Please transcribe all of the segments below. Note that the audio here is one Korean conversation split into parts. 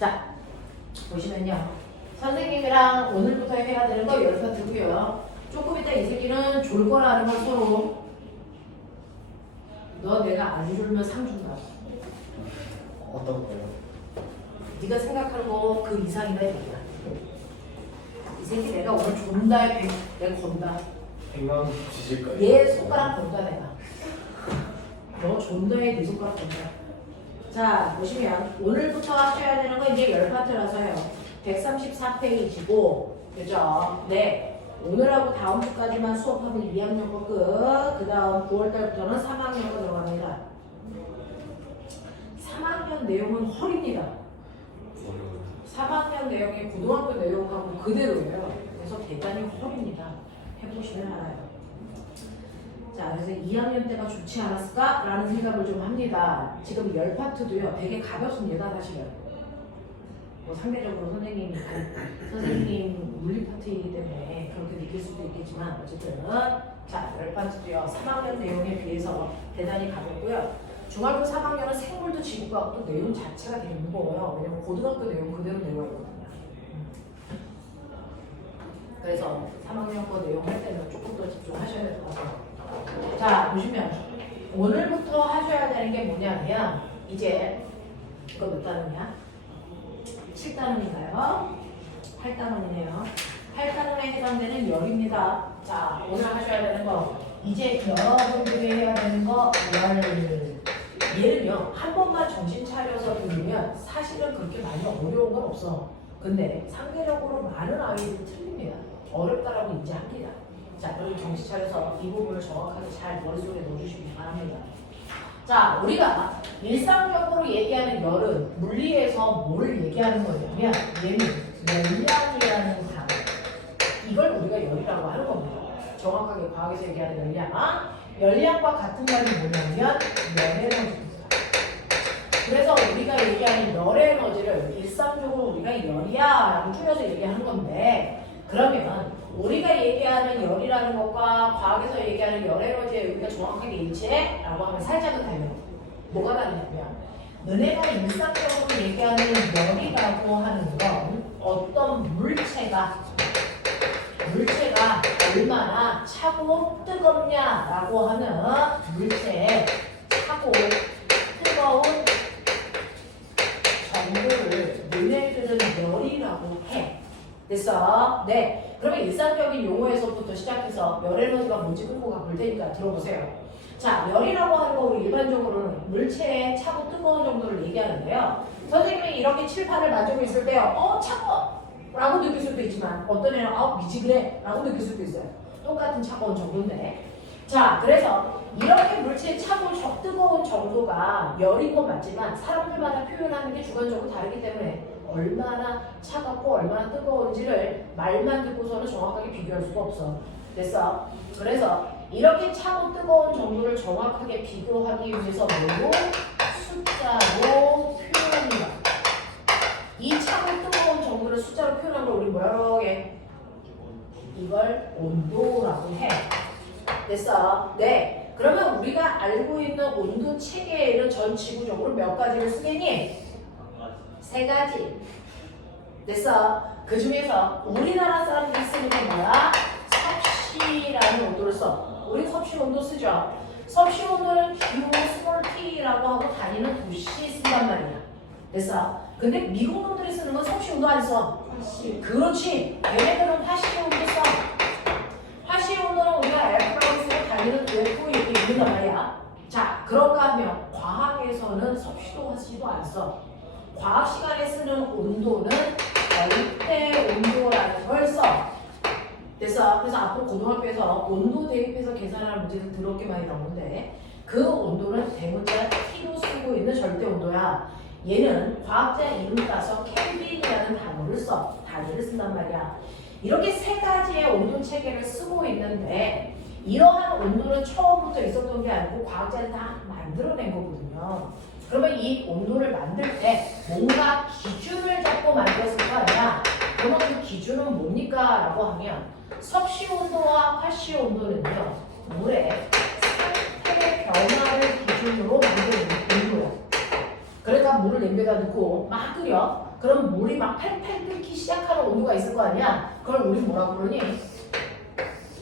자, 보시면요. 선생님이랑 오늘부터 해야 되는 거 열파트고요. 조금 이따 이 새끼는 졸 거라는 걸 서로 너 내가 안 졸면 상 준다. 어떤 거요? 네가 생각하는 거 그 이상이다 이거야. 이 새끼 내가 오늘 존다에 내가 건다. 100만 원 주실 거예요? 얘 손가락 건다 내가. 너 존다에 네 손가락 건다. 자 보시면 오늘부터 하셔야 되는 거 이제 열 파트라서요. 134페이지고 그죠? 네. 오늘하고 다음 주까지만 수업하면 2학년 거 끝. 그 다음 9월달부터는 3학년 거 들어갑니다. 3학년 내용은 헐입니다. 어려워요. 3학년 내용이 고등학교 내용하고 그대로예요. 그래서 대단히 헐입니다. 해보시면 알아요. 자, 그래서 2학년 때가 좋지 않았을까? 라는 생각을 좀 합니다. 지금 열 파트도요. 되게 가볍습니다, 사실은. 뭐 상대적으로 선생님 물리 파트이기 때문에 그렇게 느낄 수도 있겠지만 어쨌든 자, 열 파트도요. 3학년 내용에 비해서 대단히 가볍고요. 중학교 3학년은 생물도 지구과학도 내용 자체가 되게 무거워요. 왜냐면 고등학교 내용 그대로 내려와 있거든요. 그래서 3학년 거 내용 할 때는 조금 더 집중하셔야 될 것 같아요. 자, 보시면 오늘부터 하셔야 되는 게 뭐냐면 이제 이거 몇 단원이야? 7단원인가요? 8단원이네요. 8단원에 해당되는 열입니다. 자, 오늘 하셔야 되는 거 이제 여러분들이 해야 되는 거 열. 얘는요 한 번만 정신 차려서 들으면 사실은 그렇게 많이 어려운 건 없어. 근데 상대적으로 많은 아이들이 틀립니다. 어렵다라고 인지합니다. 자, 그럼 정신 차려서 이 부분을 정확하게 잘 머릿속에 넣어주시기 바랍니다. 자, 우리가 일상적으로 얘기하는 열은 물리에서 뭘 얘기하는 거냐면 얘는 열량이라는 단어. 이걸 우리가 열이라고 하는 겁니다. 정확하게 과학에서 얘기하는 열량. 열량과 같은 말이 뭐냐면 열에너지입니다. 그래서 우리가 얘기하는 열에너지를 일상적으로 우리가 열이야 라고 줄여서 얘기하는 건데 그러면 우리가 얘기하는 열이라는 것과 과학에서 얘기하는 열에너지의 의미가 정확하게 일치해? 라고 하면 살짝은 달라요. 뭐가 다르냐면 너네가 일상적으로 얘기하는 열이라고 하는 건 어떤 물체가 얼마나 차고 뜨겁냐라고 하는 물체의 차고 뜨거운 정도를 너네들은 열이라고 해. 됐어? 네. 그러면 일상적인 용어에서부터 시작해서 열에너지가 뭔지 끌고 가볼 테니까 들어보세요. 자, 열이라고 하는 거 우리 일반적으로는 물체의 차고 뜨거운 정도를 얘기하는데요. 선생님이 이렇게 칠판을 만지고 있을 때요. 차가워! 라고 느낄 수도 있지만 어떤 애는 미지근해 라고 느낄 수도 있어요. 똑같은 차가운 정도인데 자 그래서 이렇게 물체의 차고 뜨거운 정도가 열인 건 맞지만 사람들마다 표현하는 게 주관적으로 다르기 때문에 얼마나 차갑고 얼마나 뜨거운지를 말만 듣고서는 정확하게 비교할 수가 없어. 됐어? 그래서 이렇게 차고 뜨거운 정도를 정확하게 비교하기 위해서 뭐로? 숫자로 표현합니다. 이 차고 뜨거운 정도를 숫자로 표현한 걸 우리 뭐라고 해? 이걸 온도라고 해. 됐어? 네. 그러면 우리가 알고 있는 온도 체계에는 전 지구적으로 몇 가지를 쓰겠니? 3가지. 됐어? 그 중에서 우리나라 사람들이 쓰는 건 뭐야? 섭씨라는 온도를 써. 우리 섭씨 온도 쓰죠? 섭씨 온도는 Q40라고 하고 다니는 도시 쓴단 말이야. 됐어? 근데 미국 놈들이 쓰는 건 섭씨 온도 안 써. 그렇지. 얘네들은 화씨 온도 써. 화씨 온도는 우리가 F라고 쓰고 다니는 F 이렇게 있는단 말이야. 자, 그런가 하면 과학에서는 섭씨도 화씨도 안 써. 과학 시간에 쓰는 온도는 절대 온도라는 걸 써. 됐어? 그래서 앞으로 고등학교에서 온도 대입해서 계산하는 문제들 더럽게 많이 나오는데 그 온도는 대문자 T로 쓰고 있는 절대 온도야. 얘는 과학자 이름 따서 켈빈이라는 단어를 써. 단위를 쓴단 말이야. 이렇게 3가지의 온도 체계를 쓰고 있는데 이러한 온도는 처음부터 있었던 게 아니고 과학자들이 다 만들어낸 거거든요. 그러면 이 온도를 만들 때 뭔가 기준을 잡고 만들었을 거 아니야. 그러면 그 기준은 뭡니까? 라고 하면 섭씨 온도와 화씨 온도는요. 물의 상태의 변화를 기준으로 만드는 온도야. 그러니까 물을 냄비에다 넣고 막 끓여. 그럼 물이 막 팔팔 끓기 시작하는 온도가 있을 거 아니야? 그걸 우리 뭐라고 그러니?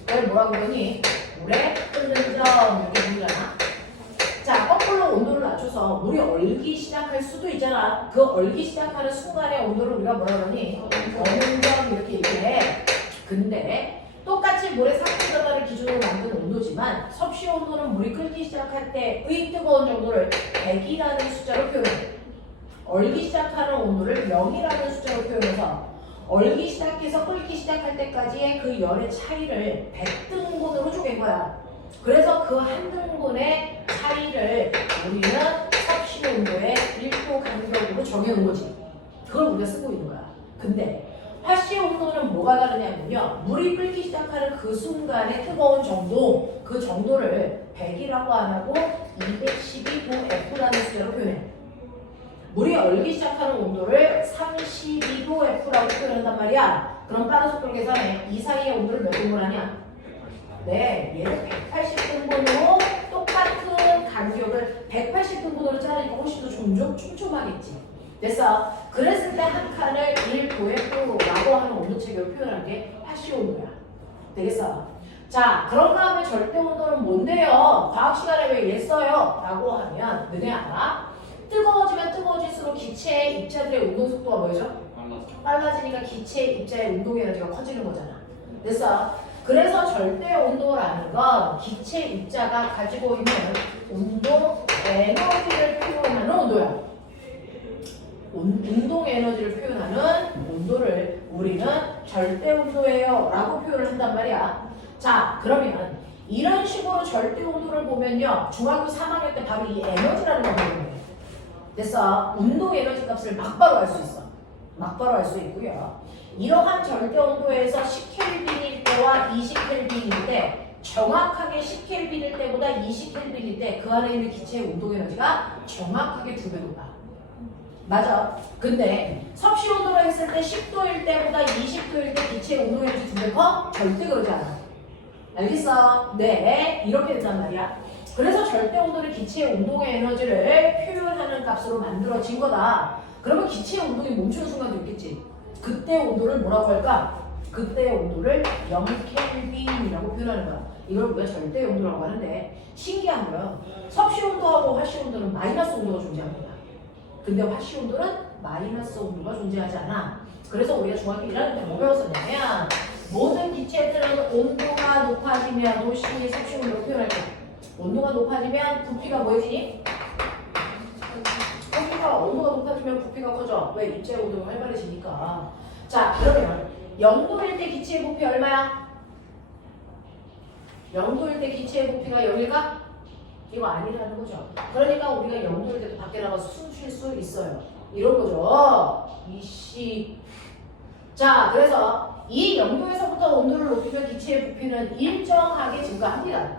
그걸 뭐라고 그러니? 물에 끓는 점 이렇게 부르잖아. 자, 거꾸로 온도를 낮춰서 물이 얼기 시작할 수도 있잖아. 그 얼기 시작하는 순간의 온도를 우리가 뭐라 그러니? 어는 점 이렇게 얘기해. 근데 똑같이 물의 상태 변화를 기준으로 만든 온도지만 섭씨 온도는 물이 끓기 시작할 때의 뜨거운 정도를 100이라는 숫자로 표현해. 얼기 시작하는 온도를 0이라는 숫자로 표현해서 얼기 시작해서 끓기 시작할 때까지의 그 열의 차이를 100등분으로 쪼갠 거야. 그래서 그 한 등분의 차이를 우리는 섭씨 온도의 1도 간격으로 정해놓은 거지. 그걸 우리가 쓰고 있는 거야. 근데 화씨 온도는 뭐가 다르냐면요. 물이 끓기 시작하는 그 순간의 뜨거운 정도, 그 정도를 100이라고 안 하고 212도F라는 숫자로 표현해. 물이 얼기 시작하는 온도를 32도F라고 표현한단 말이야. 그럼 빠른 속도로 계산해. 이 사이의 온도를 몇 등분 하냐? 네, 얘를 180등분으로 똑같은 간격을 180등분으로 자르니까 훨씬 더 촘촘하겠지. 됐어. 그랬을 때 한 칸을 1도F라고 하는 온도체계로 표현한 게 화씨 온도야. 되겠어? 자, 그런가 하면 절대 온도는 뭔데요? 과학 시간에 왜 얘 써요? 라고 하면 너네 알아? 뜨거워지면 뜨거워질수록 기체의 입자들의 운동 속도가 뭐죠? 빨라지니까 기체의 입자의 운동 에너지가 커지는 거잖아. 됐어? 그래서 절대 온도라는 건 기체 입자가 가지고 있는 운동 에너지를 표현하는 온도야. 운동 에너지를 표현하는 온도를 우리는 절대 온도예요 라고 표현을 한단 말이야. 자, 그러면 이런 식으로 절대 온도를 보면요, 중학교 3학년 때 바로 이 에너지라는 걸 배우는 거예요. 그래서 운동 에너지 값을 막바로 알 수 있어. 막바로 알 수 있고요. 이러한 절대 온도에서 10켈빈일 때와 20켈빈일 때, 정확하게 10켈빈일 때보다 20켈빈일 때 그 안에 있는 기체의 운동 에너지가 정확하게 2배 높아. 맞아. 근데 섭씨 온도로 했을 때 10도일 때보다 20도일 때 기체의 운동 에너지 2배 커? 절대 그러지 않아. 알겠어? 네, 이렇게 된단 말이야. 그래서 절대 온도를 기체의 운동 에너지를 표현하는 값으로 만들어진 거다. 그러면 기체의 운동이 멈추는 순간도 있겠지. 그때 온도를 뭐라고 할까? 그때의 온도를 0켈빈이라고 표현하는 거야. 이걸 우리가 절대 온도라고 하는데 신기한 거야. 섭씨 온도하고 화씨 온도는 마이너스 온도가 존재합니다. 근데 화씨 온도는 마이너스 온도가 존재하지 않아. 그래서 우리가 중학교 1학년 때 뭐 배웠었냐면 모든 기체들은 온도가 높아지면 도시 섭씨 온도로 표현할 때 온도가 높아지면 부피가 뭐해지니? 온도가 높아지면 부피가 커져. 왜? 입자의 온도가 활발해지니까. 자, 그러면 0도일 때 기체의 부피 얼마야? 0도일 때 기체의 부피가 0일까? 이거 아니라는 거죠. 그러니까 우리가 0도일 때도 밖에 나가서 숨 쉴 수 있어요. 이런 거죠. 이씨. 자, 그래서 이 0도에서부터 온도를 높이면 기체의 부피는 일정하게 증가합니다.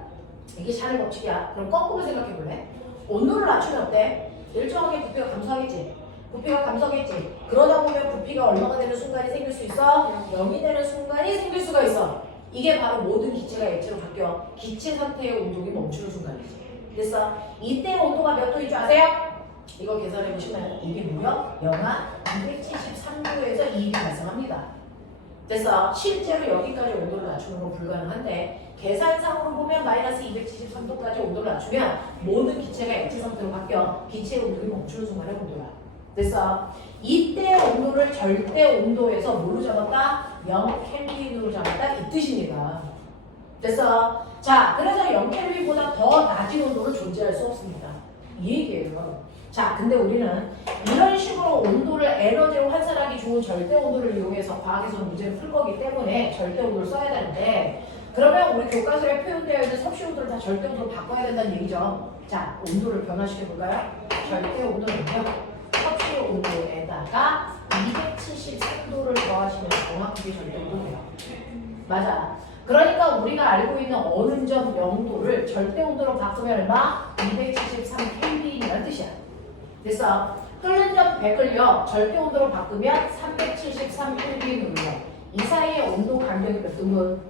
이게 샤넬 법칙이야. 그럼 거꾸로 생각해 볼래? 온도를 낮추면 어때? 일정하게 부피가 감소하겠지. 부피가 감소하겠지. 그러다 보면 부피가 얼마가 되는 순간이 생길 수 있어? 0이 되는 순간이 생길 수가 있어. 이게 바로 모든 기체가 액체로 바뀌어 기체 상태의 운동이 멈추는 순간이지. 됐어? 이때 온도가 몇 도인 줄 아세요? 이거 계산해 보시면 이게 무려 영하 273도에서 이입이 발생합니다. 됐어? 실제로 여기까지 온도를 낮추는 건 불가능한데 계산상으로 보면 마이너스 273도까지 온도를 낮추면 모든 기체가 액체 상태로 바뀌어 기체의 운동이 멈추는 순간의 온도야. 됐어? 이때 온도를 절대 온도에서 뭘로 잡았다? 0켈빈으로 잡았다 이 뜻입니다. 됐어? 자, 그래서 0켈빈보다 더 낮은 온도는 존재할 수 없습니다. 이 얘기예요. 자, 근데 우리는 이런 식으로 온도를 에너지로 환산하기 좋은 절대 온도를 이용해서 과학에서 문제를 풀 거기 때문에 절대 온도를 써야 되는데 그러면 우리 교과서에 표현되어 있는 섭씨 온도를 다 절대 온도로 바꿔야 된다는 얘기죠. 자, 온도를 변화시켜 볼까요? 절대 온도는요. 섭씨 온도에다가 273도를 더하시면 정확하게 절대 온도예요. 맞아. 그러니까 우리가 알고 있는 어느 점 0도를 절대 온도로 바꾸면 얼마? 273켈빈이라는 뜻이야. 됐어? 끓는 점 100을요. 절대 온도로 바꾸면 373켈빈으로요. 이 사이의 온도 간격이 몇 등분?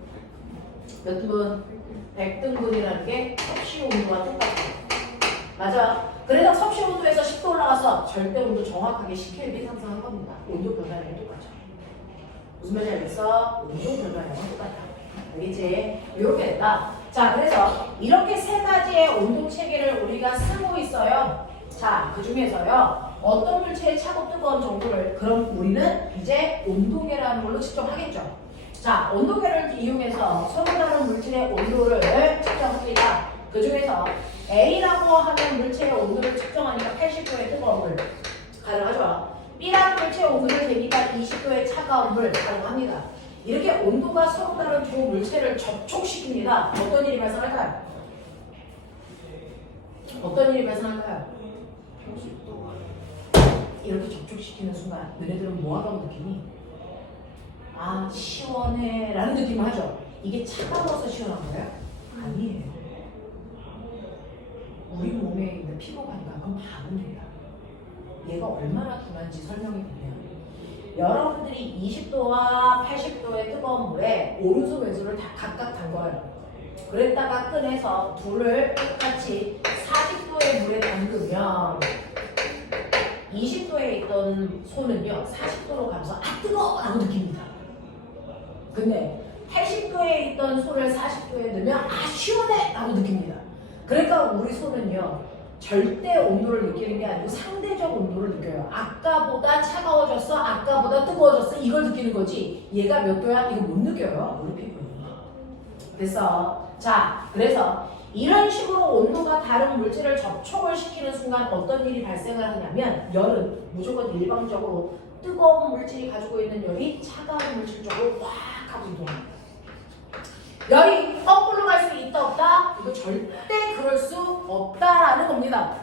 몇 등분? 100등분이라는 게 섭씨 온도와 똑같아요. 맞아. 그래서 섭씨 온도에서 10도 올라가서 절대 온도 정확하게 10켈빈 상승한 겁니다. 온도 변화량이 똑같죠. 무슨 말인지 알겠어? 온도 변화량은 똑같다. 알겠지? 이렇게 됐다. 자, 그래서 이렇게 세 가지의 온도 체계를 우리가 쓰고 있어요. 자, 그 중에서요. 어떤 물체의 차고 뜨거운 정도를 그럼 우리는 이제 온도계라는 걸로 측정하겠죠. 자, 온도계를 이용해서 서로 다른 물질의 온도를 측정합니다. 그 중에서 A라고 하는 물체의 온도를 측정하니까 80도의 뜨거운 물 가능하죠. B라는 물체의 온도를 재니까 20도의 차가운 물 가능합니다. 이렇게 온도가 서로 다른 두 물체를 접촉시킵니다. 어떤 일이 발생할까요? 어떤 일이 발생할까요? 이렇게 접촉시키는 순간 너네들은 뭐하다고 느끼니? 아, 시원해 라는 느낌을 하죠. 이게 차가워서 시원한 거예요? 아니에요. 우리 몸에 있는 피부관과 그건 다릅니다. 얘가 얼마나 둔한지 설명해 보면 여러분들이 20도와 80도의 뜨거운 물에 오른손 왼손을 다 각각 담궈요. 그랬다가 꺼내서 둘을 같이 40도의 물에 담그면 20도에 있던 손은요 40도로 가면서 아 뜨거워 라고 느낍니다. 근데 80도에 있던 손을 40도에 넣으면 아 시원해 라고 느낍니다. 그러니까 우리 손은요 절대 온도를 느끼는 게 아니고 상대적 온도를 느껴요. 아까보다 차가워졌어, 아까보다 뜨거워졌어 이걸 느끼는 거지 얘가 몇 도야 이거 못 느껴요 우리 피부는. 됐어. 자, 그래서 이런 식으로 온도가 다른 물질을 접촉을 시키는 순간 어떤 일이 발생을 하냐면 열은 무조건 일방적으로 뜨거운 물질이 가지고 있는 열이 차가운 물질 쪽으로 확 하고 이동합니다. 열이 거꾸로 갈 수 있다 없다? 이거 절대 그럴 수 없다라는 겁니다.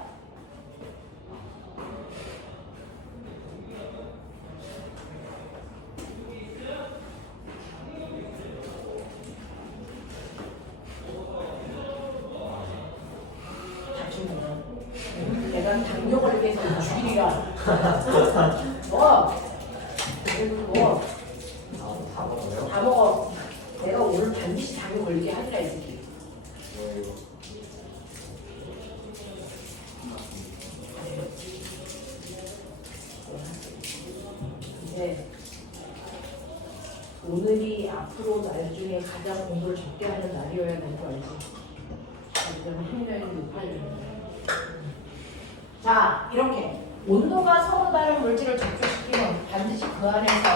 내가 당뇨 걸리게 해서 죽이리라. 뭐? 다 먹어요? 다 먹어. 내가 오늘 반드시 당뇨 걸리게 하리라 이 새끼. 근데 오늘이 앞으로 날 중에 가장 온도를 적게 하는 날이어야 될 거 알지? 지금 확률이 높아지는. 자, 이렇게 온도가 서로 다른 물질을 접촉시키면 반드시 그 안에서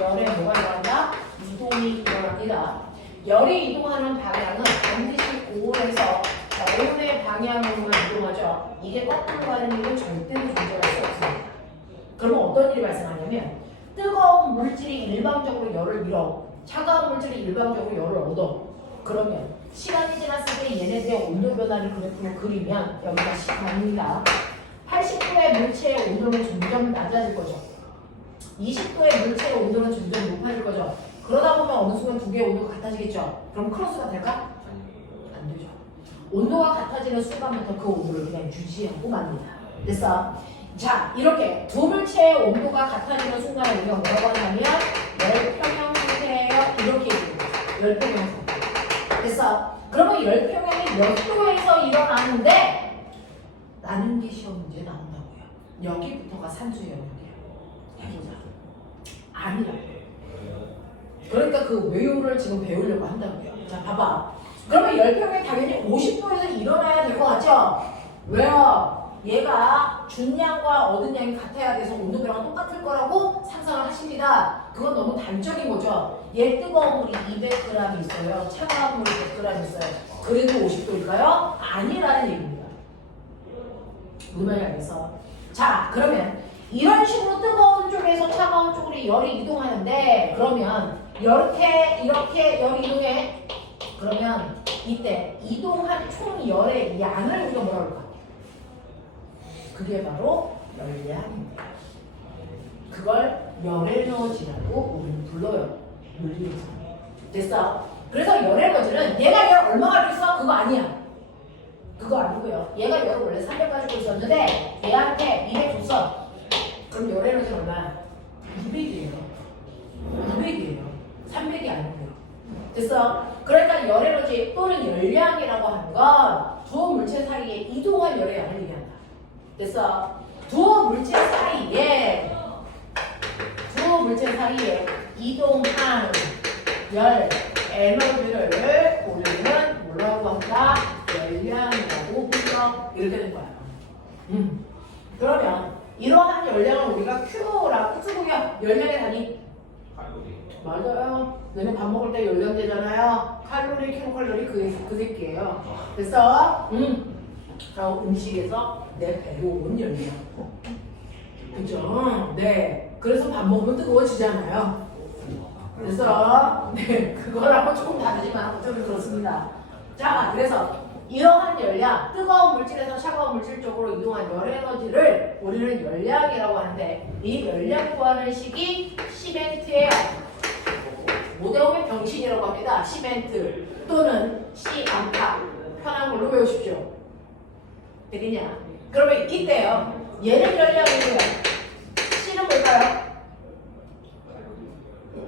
열에 뭐가 일어난다? 이동이 일어납니다. 열이 이동하는 방향은 반드시 고온에서 저온의 방향으로만 이동하죠. 이게 거꾸로 가는 일은 절대로 존재할 수 없습니다. 그러면 어떤 일이 발생하냐면 뜨거운 물질이 일방적으로 열을 밀어 차가운 물질이 일방적으로 열을 얻어. 그러면 시간이 지났을 때 얘네들의 온도 변화를 그래프로 그리면 여기가 시간입니다. 80도의 물체의 온도는 점점 낮아질 거죠. 20도의 물체의 온도는 점점 높아질 거죠. 그러다 보면 어느 순간 두 개의 온도가 같아지겠죠. 그럼 크로스가 될까? 안 되죠. 온도가 같아지는 순간부터 그 온도를 그냥 유지하고 맙니다. 됐어? 자, 이렇게 두 물체의 온도가 같아지는 순간에 우리가 뭐라고 하냐면 열평형 상태예요. 이렇게 얘기해요. 열평형 상태. 됐어? 그러면 열평형이 몇 도에서 일어나는데 나는 게 시험 문제 나온다고요. 여기부터가 산수의 영역이에요. 해보자. 아니라고. 그러니까 그 외우를 지금 배우려고 한다고요. 자, 봐봐. 그러면 열평형이 당연히 50도에서 일어나야 될 것 같죠? 왜요? 얘가 준 양과 얻은 양이 같아야 돼서 온도 변화가 똑같을 거라고 상상을 하십니다. 그건 너무 단적인 거죠. 얘 뜨거운 물이 200g 있어요. 차가운 물이 100g 있어요. 그래도 50도일까요? 아니라는 얘기입니다. 무슨 말인지 알겠어? 자, 그러면 이런 식으로 뜨거운 쪽에서 차가운 쪽으로 열이 이동하는데 그러면 이렇게 열이 이동해. 그러면 이때 이동한 총 열의 양을 우리가 뭐라 그럴까? 그게 바로 열량입니다. 그걸 열에너지라고 우리는 불러요. 물리에서. 됐어? 그래서 열에너지는 얘가 열 얼마 가지고 있어? 그거 아니야. 그거 아니고요. 얘가 열을 원래 300 가지고 있었는데 얘한테 200 줬어. 그럼 열에너지는 얼마야? 200이에요. 200이에요. 300이 아니고요. 됐어? 그러니까 열에너지 또는 열량이라고 하는 건 두 물체 사이에 이동한 열의 양을 얘기하는 거예요. 됐어. 두 물체 사이에 이동하는 열 에너지를 우리는 뭐라고 한다? 열량이라고 불러. 이렇게 된 거야. 그러면 이러한 열량을 우리가 Q라고 쓰고요. 열량의 단위 칼로리. 맞아요. 너네 밥 먹을 때 열량 되잖아요. 칼로리, 킬로칼로리 그 새끼예요. 됐어? 그럼 음식에서 내배로운 열량. 그죠? 네. 그래서 밥 먹으면 뜨거워지잖아요. 그래서 네, 그거랑은 조금 다르지만 어쩌면 그렇습니다. 자, 그래서 이러한 열량, 뜨거운 물질에서 차가운 물질 쪽으로 이동한 열 에너지를 우리는 열량이라고 하는데 이 열량 구하는 식이 시멘트예요. 모대오면 병신이라고 합니다. 시멘트 또는 시암파. 편한 걸로 외우십시오. 되겠냐? 그러면 이때요. 얘는 열량이고요. C는 뭘까요?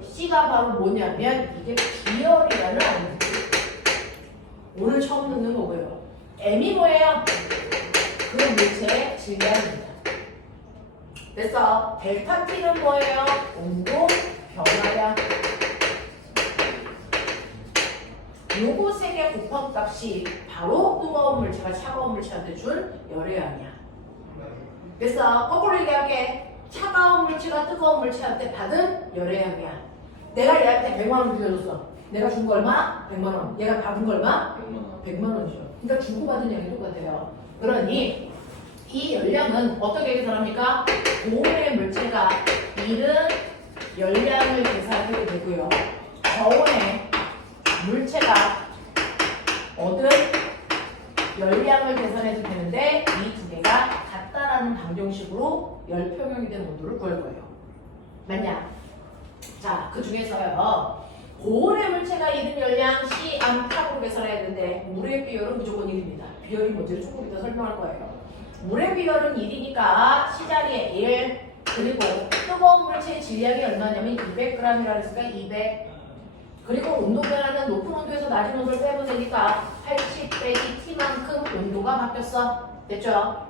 C가 바로 뭐냐면 이게 비열이라는 아닙니다. 오늘 처음 듣는 거고요. M이 뭐예요? 그 물체의 질량입니다. 됐어. 델타 T는 뭐예요? 온도 변화량. 요거 세 개 곱합값이 바로 뜨거운 물체가 차가운 물체한테 준 열의 양이야. 됐어. 거꾸로 얘기할게. 차가운 물체가 뜨거운 물체한테 받은 열의 양이야. 내가 얘한테 100만 원 빌려줬어. 내가 준 거 얼마? 100만 원. 얘가 받은 거 얼마? 100만 원이죠. 그러니까 주고받은 양이 똑같아요. 그러니 이 열량은 어떻게 계산합니까? 고온의 물체가 잃은 열량을 계산하게 되고요. 저온의 물체가 얻은 열량을 계산해도 되는데 이 두 개가 같다라는 방정식으로 열 평형이 된 온도를 구할 거예요. 맞냐? 자, 그 중에서요. 고온의 물체가 잃은 열량 C암탑으로 계산해야 되는데 물의 비열은 무조건 1입니다. 비열이 뭔지를 조금 이따 설명할 거예요. 물의 비열은 1이니까 C 자리에 1 그리고 뜨거운 물체의 질량이 얼마냐면 200g이라 했으니까 200 그리고 온도 변화는 높은 온도에서 낮은 온도를 빼면 되니까 80 빼기 T만큼 온도가 바뀌었어. 됐죠?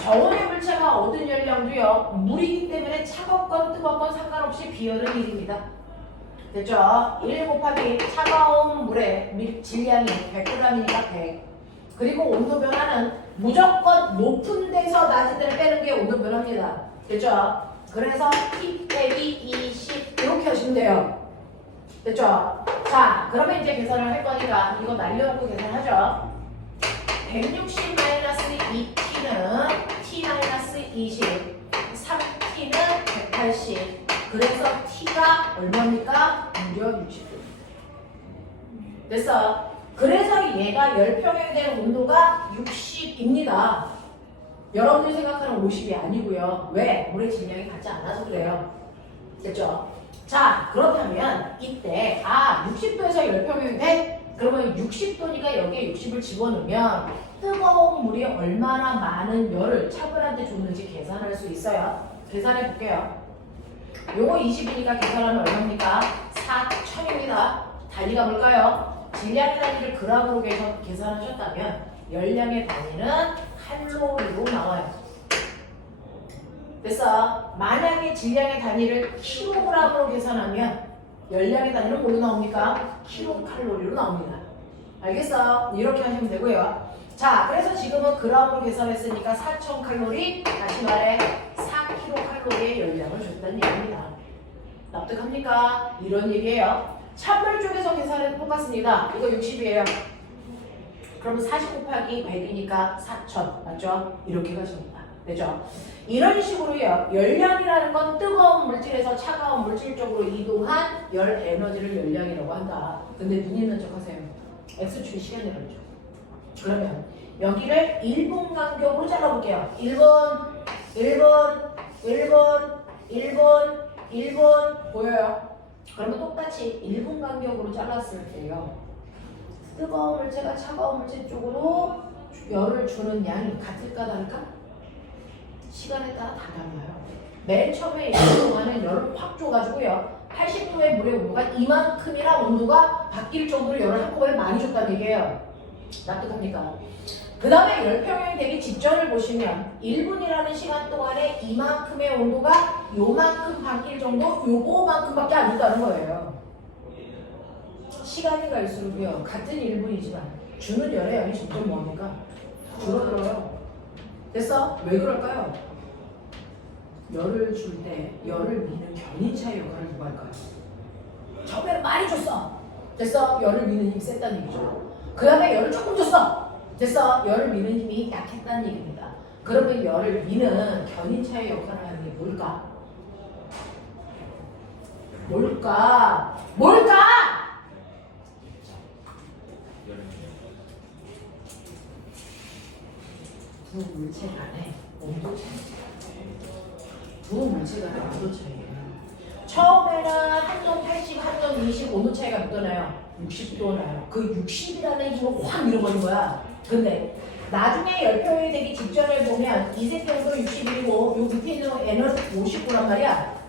저온의 물체가 얻은 열량도요. 물이기 때문에 차갑건 뜨겁건 상관없이 비열은 1입니다. 됐죠? 1 곱하기 차가운 물의 질량이 100g이니까 100 그리고 온도 변화는 무조건 높은 데서 낮은 데를 빼는 게 온도 변화입니다. 됐죠? 그래서 T 빼기 20 이렇게 하시면 돼요. 됐죠? 자, 그러면 이제 계산을 할 거니까 이거 날려놓고 계산하죠. 160-2T는 T-20 3T는 180 그래서 T가 얼마입니까? 무려 60도. 됐어. 그래서 얘가 열평형이 되는 온도가 60입니다. 여러분이 생각하는 50이 아니고요. 왜? 물의 질량이 같지 않아서 그래요. 됐죠? 자, 그렇다면 이때 60도에서 열평형이 돼? 그러면 60도니까 여기에 60을 집어넣으면 뜨거운 물이 얼마나 많은 열을 차분한테 줬는지 계산할 수 있어요. 계산해 볼게요. 요거 20이니까 계산하면 얼마입니까? 4000입니다. 단위가 뭘까요? 질량의 단위를 g으로 계산하셨다면 열량의 단위는 칼로리로 나와요. 됐어. 만약에 질량의 단위를 킬로그램으로 계산하면 열량의 단위는 뭘로 나옵니까? 킬로칼로리로 나옵니다. 알겠어? 이렇게 하시면 되고요. 자, 그래서 지금은 g으로 계산했으니까 4000칼로리, 다시 말해 4kcal의 열량을 줬다는 얘기입니다. 납득합니까? 이런 얘기예요. 찬물 쪽에서 계산해도 똑같습니다. 이거 60이에요. 그러면 40 곱하기 100이니까 4000 맞죠? 이렇게 가십니다. 되죠? 이런 식으로요. 열량이라는 건 뜨거운 물질에서 차가운 물질 쪽으로 이동한 열 에너지를 열량이라고 한다. 근데 눈 있는 척 하세요. X축이 시간이 걸리죠. 그러면 여기를 1분 간격으로 잘라볼게요. 1분, 1분, 1분, 1분, 1분 보여요? 그러면 똑같이 1분 간격으로 잘랐을 때요. 뜨거운 물체가 차가운 물체 쪽으로 열을 주는 양이 같을까 다를까? 시간에 따라 다 달라요. 맨 처음에 1분 동안은 열을 확 줘가지고요. 80도의 물의 온도가 이만큼이나 온도가 바뀔 정도로 열을 한꺼번에 많이 줬다는 얘기예요. 납득합니까? 그 다음에 열평형이 되기 직전을 보시면 1분이라는 시간 동안에 이만큼의 온도가 요만큼 바뀔 정도, 요거만큼밖에 안 된다는 거예요. 시간이 갈수록요, 같은 1분이지만 주는 열의 양이 점점 뭐합니까? 줄어들어요. 됐어? 왜 그럴까요? 열을 줄 때 열을 미는 견인차의 역할을 누가 할까요? 처음에는 많이 줬어. 됐어? 열을 미는 힘이 셌다는 얘기죠. 그 다음에 열을 조금 줬어. 됐어? 열을 미는 힘이 약했다는 얘기입니다. 그러면 열을 미는 견인차의 역할을 하는 게 뭘까? 뭘까? 뭘까? 두 물체 간의 온도 차이. 두 물체 간의 온도 차이예요. 처음에는 한점 80, 한점 20 온도 차이가 몇 도 나요? 60도 나요. 그 60이라는 힘을 확 밀어버린 거야. 근데 나중에 열평이 되기 직전을 보면 이색경도 61이고 요 밑에 있는 N은 59란 말이야.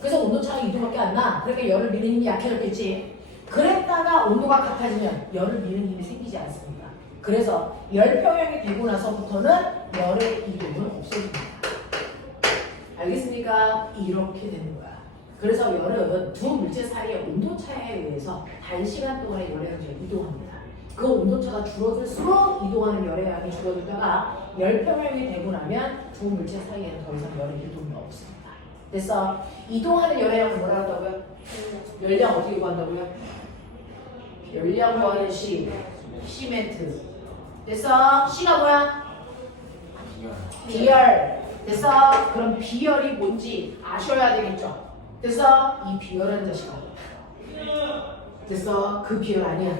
그래서 온도 차가 2도밖에 안 나. 그러니까 열을 미는 힘이 약해졌겠지. 그랬다가 온도가 같아지면 열을 미는 힘이 생기지 않습니다. 그래서 열평형이 되고 나서부터는 열의 이동은 없어집니다. 알겠습니까? 이렇게 되는 거야. 그래서 열은 두 물체 사이의 온도차에 의해서 단시간 동안의 열의 양이 이동합니다. 그 온도차가 줄어들수록 이동하는 열의 양이 줄어들다가 열평형이 되고 나면 두 물체 사이에는 더 이상 열의 이동이 없습니다. 됐어? 이동하는 열의 양을 뭐라 한다고요? 열량 어떻게 구한다고요? 열량 구하는 시멘트. 됐어? C가 뭐야? 비열. 됐어? 그럼 비열이 뭔지 아셔야 되겠죠? 됐어? 이 비열한 자식아. 됐어? 그 비열 아니야.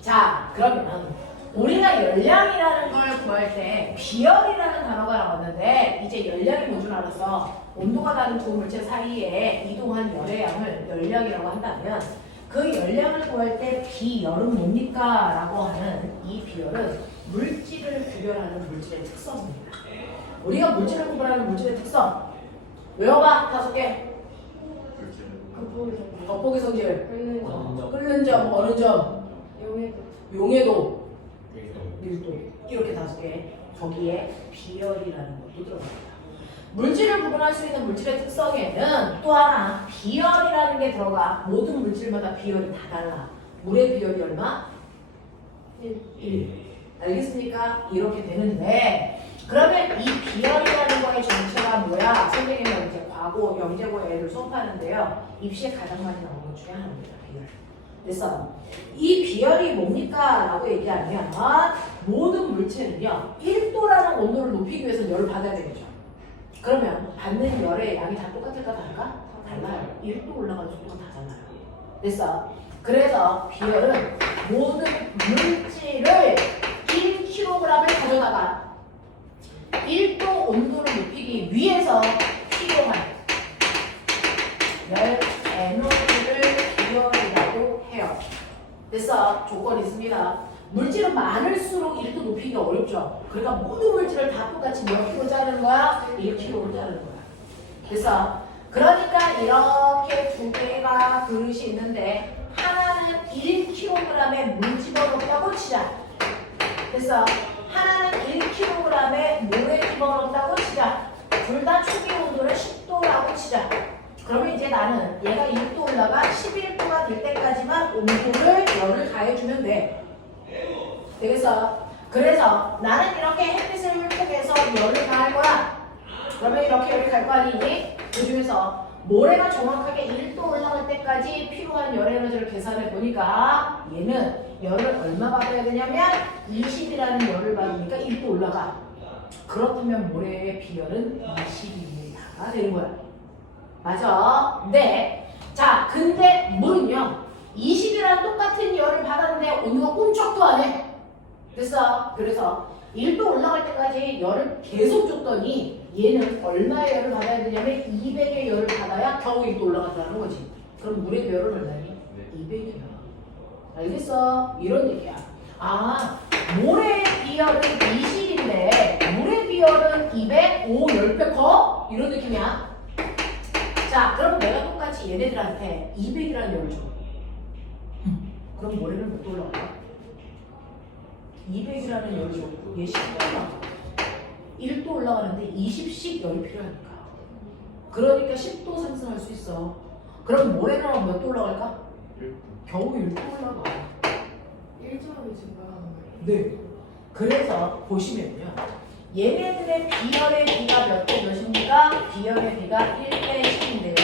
자, 그러면 우리가 열량이라는 걸 구할 때 비열이라는 단어가 나왔는데 이제 열량이 뭔 줄 알았어? 온도가 다른 두 물체 사이에 이동한 열의 양을 열량이라고 한다면 그 열량을 구할 때 비열은 뭡니까? 라고 하는 이 비열은 물질을 구별하는 물질의 특성입니다. 우리가 물질을 구별하는 물질의 특성 외워봐. 5개. 겉보기 성질, 끓는 점, 어느 점, 용해도, 밀도. 이렇게 5개. 거기에 비열이라는 것도 들어갑니다. 물질을 구분할 수 있는 물질의 특성에는 또 하나 비열이라는 게 들어가. 모든 물질마다 비열이 다 달라. 물의 비열이 얼마? 1. 알겠습니까? 이렇게 되는데 그러면 이 비열이라는 거의 정체가 뭐야? 선생님은 이제 과고, 영재고, 애를 수업하는데요. 입시에 가장 많이 나오는 것 중에 하나입니다. 비열. 그래서 이 비열이 뭡니까? 라고 얘기하면 모든 물체는요. 1도라는 온도를 높이기 위해서 열을 받아야 되겠죠. 그러면 받는 열의 양이 다 똑같을까 다를까? 달라요. 1도 올라가는 속도가 다 달라요. 됐어? 그래서 비열은 모든 물질을 1kg을 가져다가 1도 온도를 높이기 위해서 필요한 열 에너지를 비열이라고 해요. 됐어? 조건이 있습니다. 물질은 많을수록 1도 높이기가 어렵죠. 그러니까 모든 물질을 다 똑같이 몇 킬로 자르는 거야? 1kg를 자르는 거야. 됐어? 그러니까 이렇게 두 개가 그릇이 있는데 하나는 1kg의 물 집어넣었다고 치자. 됐어? 하나는 1kg의 모래 집어넣었다고 치자. 둘 다 초기 온도를 10도라고 치자. 그러면 이제 나는 얘가 1도 올라가 11도가 될 때까지만 온도를 열을 가해주면 돼. 되겠어? 그래서 나는 이렇게 햇빛을 통해서 열을 가할 거야. 그러면 이렇게 열이 갈 거 아니니? 그 중에서 모래가 정확하게 1도 올라갈 때까지 필요한 열 에너지를 계산해 보니까 얘는 열을 얼마 받아야 되냐면 20이라는 열을 받으니까 1도 올라가. 그렇다면 모래의 비열은 20입니다. 되는 거야. 맞아? 네. 자, 근데 물은요. 20이라는 똑같은 열을 받았는데 온도가 꿈쩍도 안 해. 됐어? 그래서 1도 올라갈 때까지 열을 계속 줬더니 얘는 얼마의 열을 받아야 되냐면 200의 열을 받아야 겨우 1도 올라간다는 거지. 그럼 물의 비열은 얼마니? 200이야. 알겠어? 이런 얘기야. 아, 모래의 비열은 20인데 물의 비열은 200, 5, 10배 커? 이런 느낌이야. 자, 그럼 내가 똑같이 얘네들한테 200이라는 열을 줘. 그럼 모래는 몇 도 올라갈까? 200이라는 열이 얘 10도가 1도 올라가는데 20씩 열이 필요하니까. 그러니까 10도 상승할 수 있어. 그럼 모래는 몇 도 올라갈까? 겨우 1도 올라가. 1점이 증가하는 거예요. 네. 그래서 보시면요. 얘네들의 비열의 비가 몇 대 몇입니까? 비열의 비가 1대 10인데요.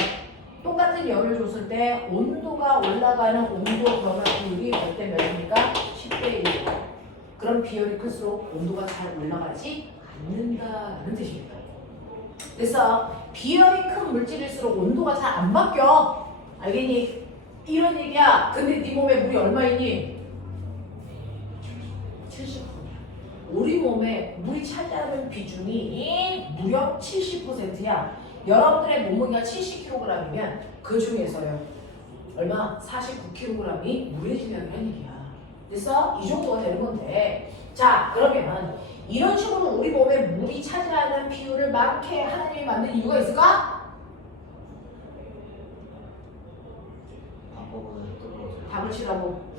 똑같은 열을 줬을 때 온도가 올라가는 온도 변화 비율이 몇 대 몇입니까? 10대 1. 그럼 비열이 클수록 온도가 잘 올라가지 않는다는 뜻입니다. 그래서 비열이 큰 물질일수록 온도가 잘 안 바뀌어. 알겠니? 이런 얘기야. 근데 네 몸에 물이 얼마 있니? 70%야. 우리 몸에 물이 차지하는 비중이 무려 70%야. 여러분들의 몸무게가 70kg이면 그 중에서요. 얼마? 49kg이 물의 질량이라는 얘기야. 그래서 이 정도가 되는 건데, 자 그러면 이런 식으로 우리 몸에 물이 차지하는 비율을 많게 하나님이 만든 이유가 있을까? 방법은 뜨거워져요. 답을 치라고.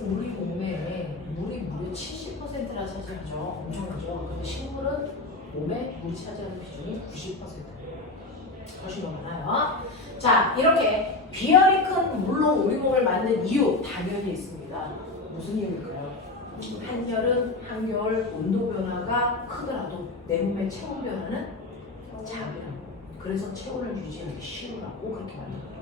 우리 몸에 물이 무려 70%나 차지하죠. 엄청나죠. 근데 식물은 몸에 물이 차지하는 비중이 90%예요. 훨씬 더 많아요. 자, 이렇게 비열이 큰 물로 우리 몸을 만든 이유 당연히 있습니다. 무슨 이유일까요? 한여름, 한겨울 온도 변화가 크더라도 내 몸의 체온 변화는 작아요. 그래서 체온을 유지하기 쉬우라고 그렇게 만든 겁니다.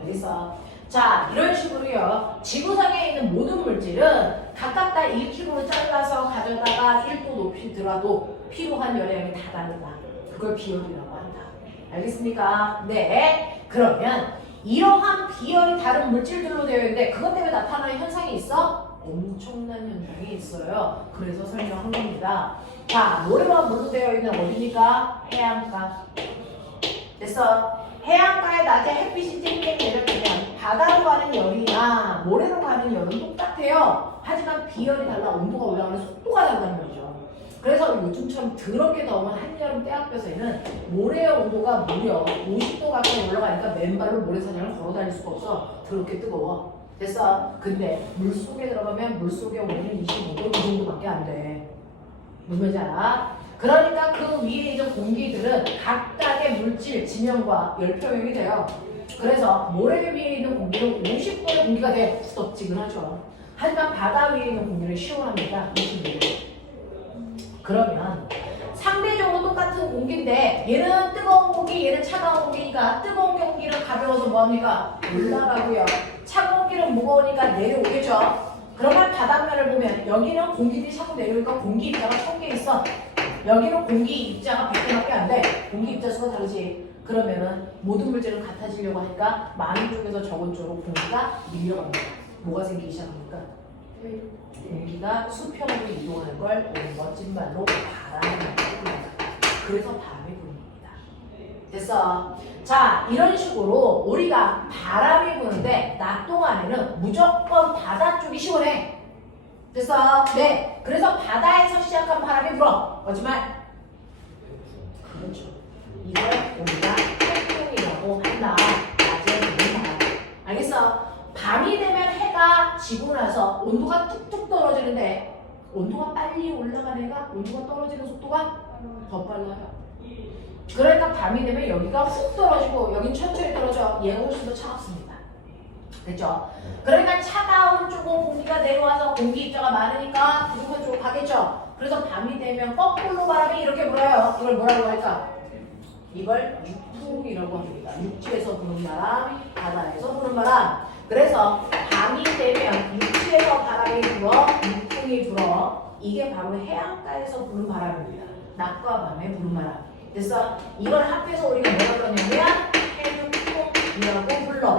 알겠어? 자, 이런 식으로요. 지구상에 있는 모든 물질은 각각 다 1kg로 잘라서 가져다가 1도 높이 들어도 필요한 열량이 다 다르다. 그걸 비열이라고 한다. 알겠습니까? 네. 그러면 이러한 비열이 다른 물질들로 되어 있는데 그것 때문에 나타나는 현상이 있어? 엄청난 현상이 있어요. 그래서 설명한 겁니다. 자, 모래와 물로 되어 있는 어디니까? 해안가. 그래서 해안가에 낮에 햇빛이 쨍쨍 내려지면 바다로 가는 열이나 모래로 가는 열은 똑같아요. 하지만 비열이 달라 온도가 올라가는 속도가 다르다는 거죠. 그래서 요즘처럼 더럽게 더운 한여름 때학교에서는 모래의 온도가 무려 50도 가까이 올라가니까 맨발로 모래사장을 걸어 다닐 수가 없어. 더럽게 뜨거워. 됐어. 근데 물속에 들어가면 물속의 온도는 25도 그 정도밖에 안 돼. 무슨 말인지 알아? 그러니까 그 위에 있는 공기들은 각각의 물질, 지면과 열 표현이 돼요. 그래서 모래 위에 있는 공기는 50도의 공기가 돼. 후덥지근하죠. 하지만 바다 위에 있는 공기는 시원합니다. 26도. 그러면 상대적으로 똑같은 공기인데 얘는 뜨거운 공기, 얘는 차가운 공기니까 뜨거운 공기는 가벼워서 뭐합니까? 올라가고요. 차가운 공기는 무거우니까 내려오겠죠. 그러면 바닷가를 보면 여기는 공기들이 자꾸 내려오니까 공기 입자가 1000개 있어. 여기는 공기 입자가 100개밖에 안 돼. 공기 입자 수가 다르지. 그러면은 모든 물질은 같아지려고 하니까 많은 쪽에서 적은 쪽으로 공기가 밀려갑니다. 뭐가 생기기 시작합니까? 공기가 수평으로 이동하는 걸 우리 멋진 말로 바람이라고 부릅니다. 그래서 바람이 부는 겁니다. 됐어? 자, 이런 식으로 우리가 바람이 부는데 낮 동안에는 무조건 바다 쪽이 시원해. 됐어? 네. 그래서 바다에서 시작한 바람이 불어. 거짓말? 그렇죠. 이걸 우리가 태풍이라고 한다. 낮에 부는 바람. 알겠어? 밤이 되면 해가 지고 나서 온도가 뚝뚝 떨어지는데 온도가 빨리 올라가는 애가 온도가 떨어지는 속도가 더 빨라요. 그러니까 밤이 되면 여기가 훅 떨어지고 여긴 천천히 떨어져. 얘가 훨씬 더 차갑습니다. 됐죠? 그러니까 차가운 쪽은 공기가 내려와서 공기 입자가 많으니까 부족한 쪽으로 가겠죠? 그래서 밤이 되면 거꾸로 바람이 이렇게 불어요. 이걸 뭐라고 할까? 이걸 육풍이라고 합니다. 육지에서 부는 바람, 바다에서 부는 바람. 그래서 밤이 되면 육지에서 바람이 불어, 육풍이 불어. 이게 바로 해안가에서 부는 바람입니다. 낮과 밤에 부는 바람. 그래서 이걸 합해서 우리가 뭐라 그러냐면 해육풍이라고 불러.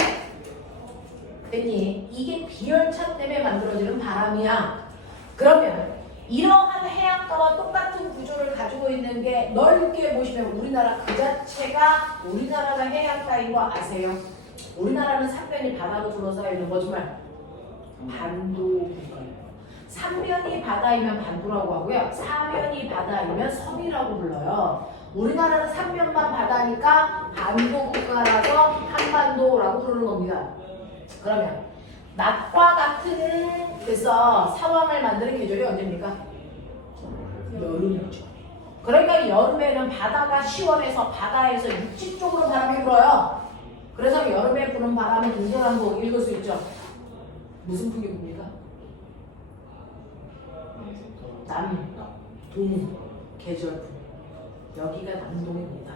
됐니? 이게 비열차 때문에 만들어지는 바람이야. 그러면 이러한 해안가와 똑같은 구조를 가지고 있는 게 넓게 보시면 우리나라 그 자체가 우리나라가 해안가인 거 아세요? 우리나라는 삼면이 바다로 둘러싸여 있는 거지만 반도 국가예요. 삼면이 바다이면 반도라고 하고요. 사면이 바다이면 섬이라고 불러요. 우리나라는 삼면만 바다니까 반도 국가라서 한반도라고 부르는 겁니다. 그러면 낮과 같은 그래서 상황을 만드는 계절이 언제입니까? 여름이죠. 그러니까 여름에는 바다가 시원해서 바다에서 육지 쪽으로 바람이 불어요. 그래서 여름에 부는 바람은 동서남북 읽을 수 있죠. 무슨 풍이 붑니까? 남동 계절풍. 여기가 남동입니다.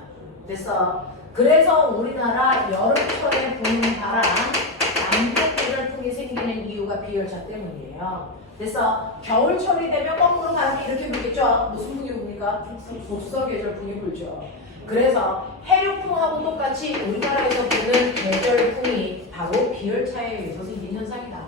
그래서 우리나라 여름철에 부는 바람 남동 계절풍이 생기는 이유가 비열차 때문이에요. 그래서 겨울철이 되면 거꾸로 바람이 이렇게 불겠죠. 무슨 풍이 붑니까? 북서 계절풍이 불죠. 그래서 해류풍하고 똑같이 우리나라에서 부는 계절풍이 바로 비열차에 의해서 생긴 현상이다.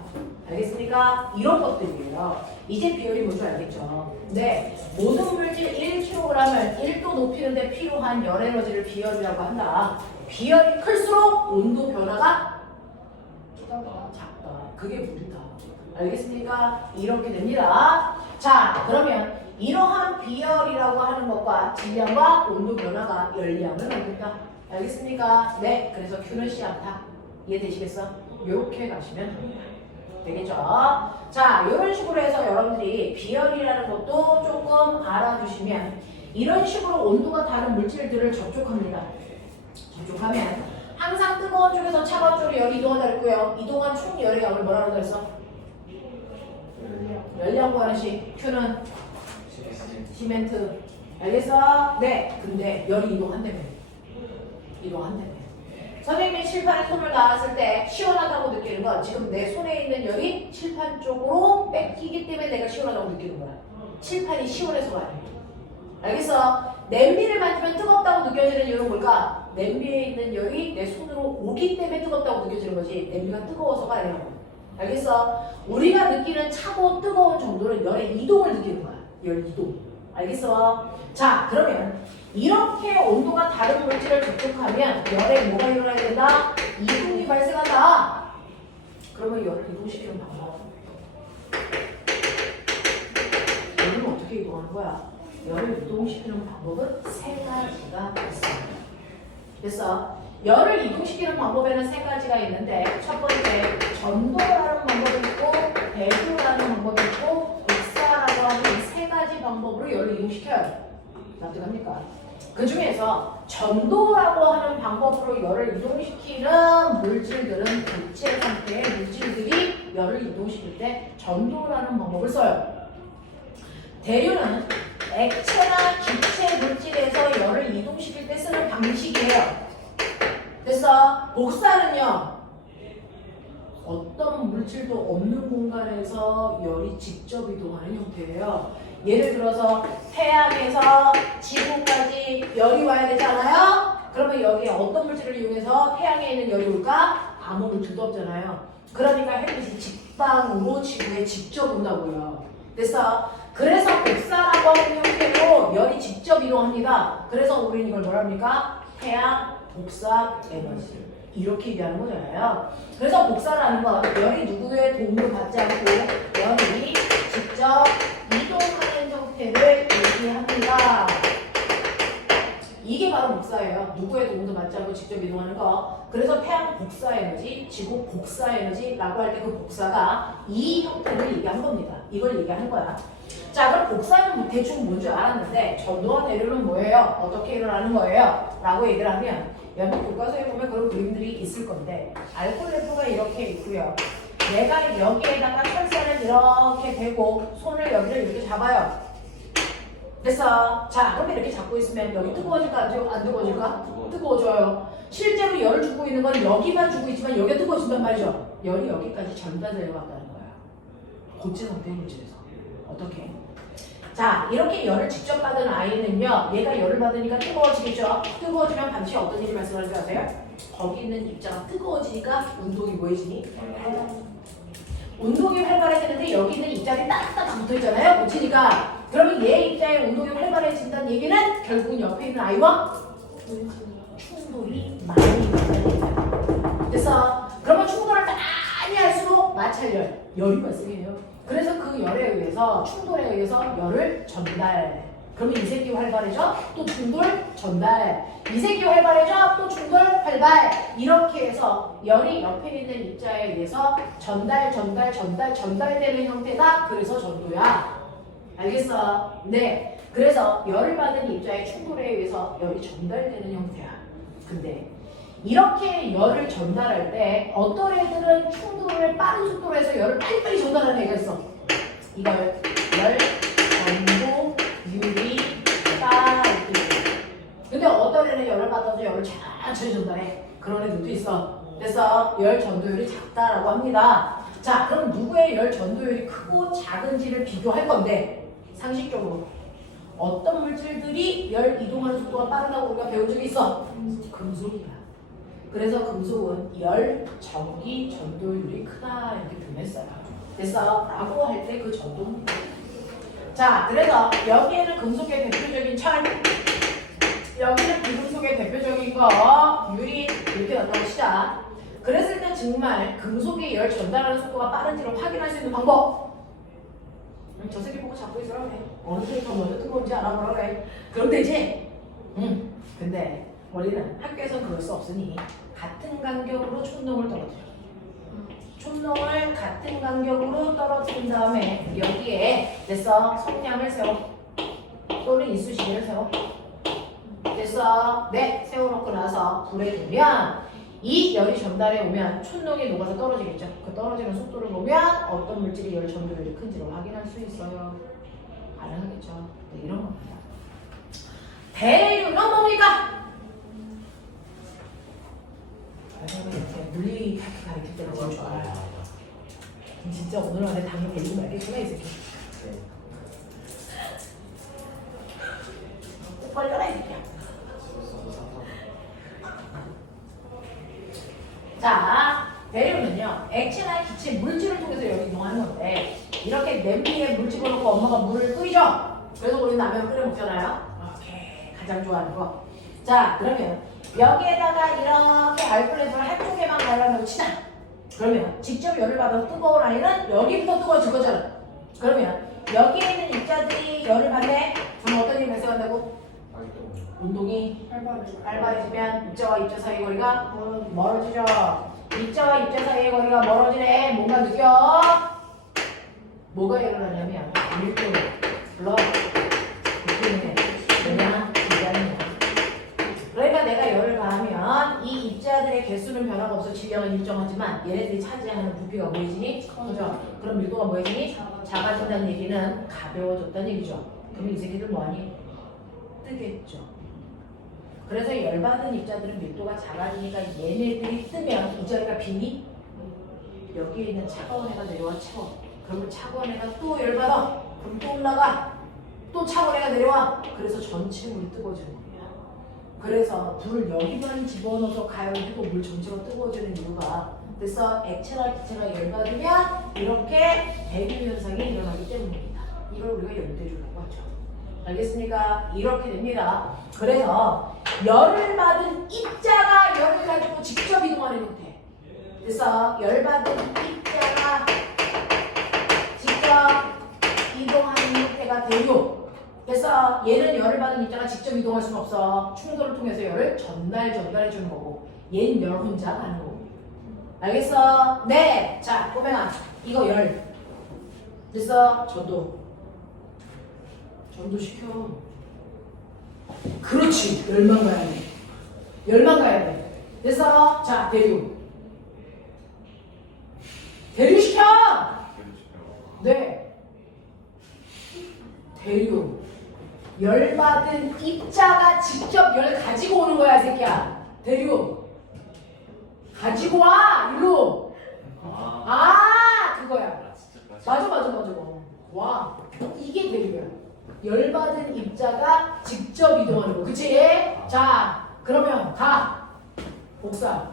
알겠습니까? 이런 것들이에요. 이제 비열이 뭔지 알겠죠? 네, 모든 물질 1kg을 1도 높이는데 필요한 열 에너지를 비열이라고 한다. 비열이 클수록 온도 변화가 작다. 그게 물이다. 알겠습니까? 이렇게 됩니다. 자, 그러면 이러한 비열이라고 하는 것과 질량과 온도 변화가 열량을 만든다. 알겠습니까? 네, 그래서 Q는 C 않다. 이해되시겠어? 이렇게 가시면 됩니다. 되겠죠? 자, 이런 식으로 해서 여러분들이 비열이라는 것도 조금 알아주시면 이런 식으로 온도가 다른 물질들을 접촉합니다. 접촉하면 항상 뜨거운 쪽에서 차가운 쪽으로 열이 이동한다 그랬고요. 이동한 총 열의 양을 뭐라고 그랬어? 열량 구하는 식. Q는 시멘트. 알겠어? 네. 근데 열이 이동한다며. 선생님이 칠판에 손을 닿았을 때 시원하다고 느끼는 건 지금 내 손에 있는 열이 칠판 쪽으로 뺏기기 때문에 내가 시원하다고 느끼는 거야. 칠판이 시원해서가 아니야. 알겠어? 냄비를 만지면 뜨겁다고 느껴지는 이유는 뭘까? 냄비에 있는 열이 내 손으로 오기 때문에 뜨겁다고 느껴지는 거지 냄비가 뜨거워서가 아니라고. 알겠어? 우리가 느끼는 차고 뜨거운 정도는 열의 이동을 느끼는 거야. 열 이동. 알겠어? 자, 그러면 이렇게 온도가 다른 물질을 접촉하면 열에 뭐가 일어나야 된다? 이동이 발생한다. 그러면 열을 이동시키는 방법. 열은 어떻게 이동하는 거야? 열을 이동시키는 방법은 세 가지가 있습니다. 그래서 열을 이동시키는 방법에는 세 가지가 있는데 첫 번째 전도라는 방법이 있고 배수라는 방법이 있고 복사라고 하는 이 세 가지 방법으로 열을 이동시켜요. 납득합니까? 그 중에서 전도라고 하는 방법으로 열을 이동시키는 물질들은 고체 상태의 물질들이 열을 이동시킬 때 전도라는 방법을 써요. 대류는 액체나 기체 물질에서 열을 이동시킬 때 쓰는 방식이에요. 그래서 복사는요. 어떤 물질도 없는 공간에서 열이 직접 이동하는 형태예요. 예를 들어서 태양에서 지구까지 열이 와야 되잖아요. 그러면 여기에 어떤 물질을 이용해서 태양에 있는 열이 올까? 아무 물질도 없잖아요. 그러니까 햇빛이 직방으로 지구에 직접 온다고요. 그래서 복사라고 하는 형태로 열이 직접 이동합니다. 그래서 우리는 이걸 뭐라 합니까? 태양 복사 에너지. 이렇게 얘기하는 거잖아요. 그래서 복사라는 건 열이 누구의 도움을 받지 않고 열이 직접 이동하는 형태를 얘기합니다. 이게 바로 복사예요. 누구의 도움도 받지 않고 직접 이동하는 거. 그래서 태양 복사 에너지, 지구 복사 에너지라고 할 때 그 복사가 이 형태를 얘기한 겁니다. 이걸 얘기하는 거야. 자, 그럼 복사는 대충 뭔 줄 알았는데 전도와 대류는 뭐예요? 어떻게 일어나는 거예요? 라고 얘기를 하면 연극 교과서에 보면 그런 그림들이 있을 건데 알콜레프가 이렇게 있고요. 내가 여기에다가 철사를 이렇게 대고 손을 여기를 이렇게 잡아요. 그래서 자, 그러면 이렇게 잡고 있으면 여기 뜨거워질까 안 뜨거워질까? 뜨거워져요. 실제로 열을 주고 있는 건 여기만 주고 있지만 여기가 뜨거워진단 말이죠. 열이 여기까지 전달되어 간다는 거야. 고체 상태의 물질에서. 어떻게? 자, 이렇게 열을 직접 받은 아이는요. 얘가 열을 받으니까 뜨거워지겠죠. 뜨거워지면 반드시 어떤 일이 발생하는 줄 아세요? 거기 있는 입자가 뜨거워지니까 운동이 뭐해지니? 운동이 활발해지는데 여기 있는 입자들이 딱딱 붙어있잖아요. 고치니까. 그러면 얘 입자의 운동이 활발해진다는 얘기는 결국은 옆에 있는 아이와 충돌이 많이 일어나요. 그래서 그러면 충돌을 많이 할수록 마찰열, 열이 발생해요. 그래서 그 열에 의해서 충돌에 의해서 열을 전달. 그러면 이 새끼 활발해져? 또 충돌 전달. 이 새끼 활발해져? 또 충돌 활발. 이렇게 해서 열이 옆에 있는 입자에 의해서 전달되는 형태가 그래서 전도야. 알겠어? 네. 그래서 열을 받은 입자의 충돌에 의해서 열이 전달되는 형태야. 근데 이렇게 열을 전달할 때 어떤 애들은 충돌을 빠른 속도로 해서 열을 빨리빨리 전달하는 애가 있어. 이걸 열, 전도, 유리, 딱 이렇게. 근데 어떤 애는 열을 받아서 열을 천천히 전달해. 그런 애들도 있어. 그래서 열 전도율이 작다라고 합니다. 자, 그럼 누구의 열 전도율이 크고 작은지를 비교할 건데 상식적으로 어떤 물질들이 열 이동하는 속도가 빠르다고 우리가 배운 적이 있어? 금속이야. 그래서 금속은 열, 전기, 전도율이 크다 이렇게 표현했어요. 됐어? 라고 할 때 그 전도입니다. 자, 그래서 여기에는 금속의 대표적인 철, 여기는 비금속의 대표적인 거, 유리 이렇게 넣었다고 치자. 그랬을 때 정말 금속의 열 전달하는 속도가 빠른지를 확인할 수 있는 방법. 저 새끼 보고 잡고 있으라 그래. 어느 새끼 더 먼저 뜨거운지 알아보라 그래. 그럼 되지? 근데 우리는 학교에서는 그럴 수 없으니 같은 간격으로 촌농을 떨어뜨려. 촌농을 같은 간격으로 떨어뜨린 다음에 여기에 됐어? 성냥을 세워. 또는 이쑤시개를 세워. 됐어? 네, 세워놓고 나서 불에 두면 이 열이 전달해 오면 촌농이 녹아서 떨어지겠죠. 그 떨어지는 속도를 보면 어떤 물질이 열 전도율이 큰지를 확인할 수 있어요. 가능하겠죠. 네, 이런 겁니다. 대류는 뭡니까? 이렇게 물리 파트 가르칠 때가 제일 좋아요. 진짜 오늘 안에 당연 배우고 말겠구나 이 새끼. 꼭 걸려라 이 새끼야. 자, 대류는요 액체나 기체 물질을 통해서 여기 이동하는 건데 이렇게 냄비에 물 집어넣고 엄마가 물을 끓이죠. 그래서 우리는 라면 끓여 먹잖아요. 오케이, 가장 좋아하는 거. 자, 그러면 여기에다가 이렇게 알콜레솔을 한쪽에만 발라놓고 치자. 그러면 직접 열을 받아서 뜨거운 아이는 여기부터 뜨거워질 거잖아. 그러면 여기에 있는 입자들이 열을 받네. 그럼 어떤 일이 발생한다고? 운동이 활발해지면 입자와 입자 사이의 거리가 멀어지죠. 입자와 입자 사이의 거리가 멀어지네. 뭔가 느껴? 뭐가 일어나냐면 밀도, 블러드, 느낌이 그냥 질량이야. 그러니까 내가 열을 가하면 이 입자들의 개수는 변화가 없어. 질량은 일정하지만 얘네들이 차지하는 부피가 뭐해지니? 커져. 그럼 밀도가 뭐해지니? 작아진다는 얘기는 가벼워졌다는 얘기죠. 그럼 이 새끼들 뭐하니? 뜨겠죠. 그래서 열받은 입자들은 밀도가 작아지니까 얘네들이 뜨면 이 자리가 비니? 여기에 있는 차가운 애가 내려와 채워. 그러면 차가운 애가 또 열받아. 그럼 또 올라가. 또 차가운 애가 내려와. 그래서 전체 물이 뜨거워지는 거야. 그래서 불을 여기만 집어넣어서 가열해도 물 전체가 뜨거워지는 이유가 그래서 액체나 기체가 열받으면 이렇게 대류 현상이 일어나기 때문입니다. 이걸 우리가 열대류라고 하죠. 알겠습니까? 이렇게 됩니다. 그래서 열을 받은 입자가 열을 가지고 직접 이동하는 형태. 그래서 열받은 입자가 직접 이동하는 형태가 대류. 그래서 얘는 열을 받은 입자가 직접 이동할 수는 없어. 충돌을 통해서 열을 전달해 주는 거고 얘는 열 혼자 가는 거고. 알겠어? 네. 자, 꼬맹아 이거 열. 그래서 전도시켜. 그렇지. 열만 가야 돼. 열만 가야 돼. 그래서 자, 대류시켜. 네. 대류. 열받은 입자가 직접 열 가지고 오는 거야, 이 새끼야. 대류. 가지고 와, 일로. 그거야. 맞아. 와, 이게 대류야. 열받은 입자가 직접 이동하는 거. 그치? 자, 그러면 가. 복사.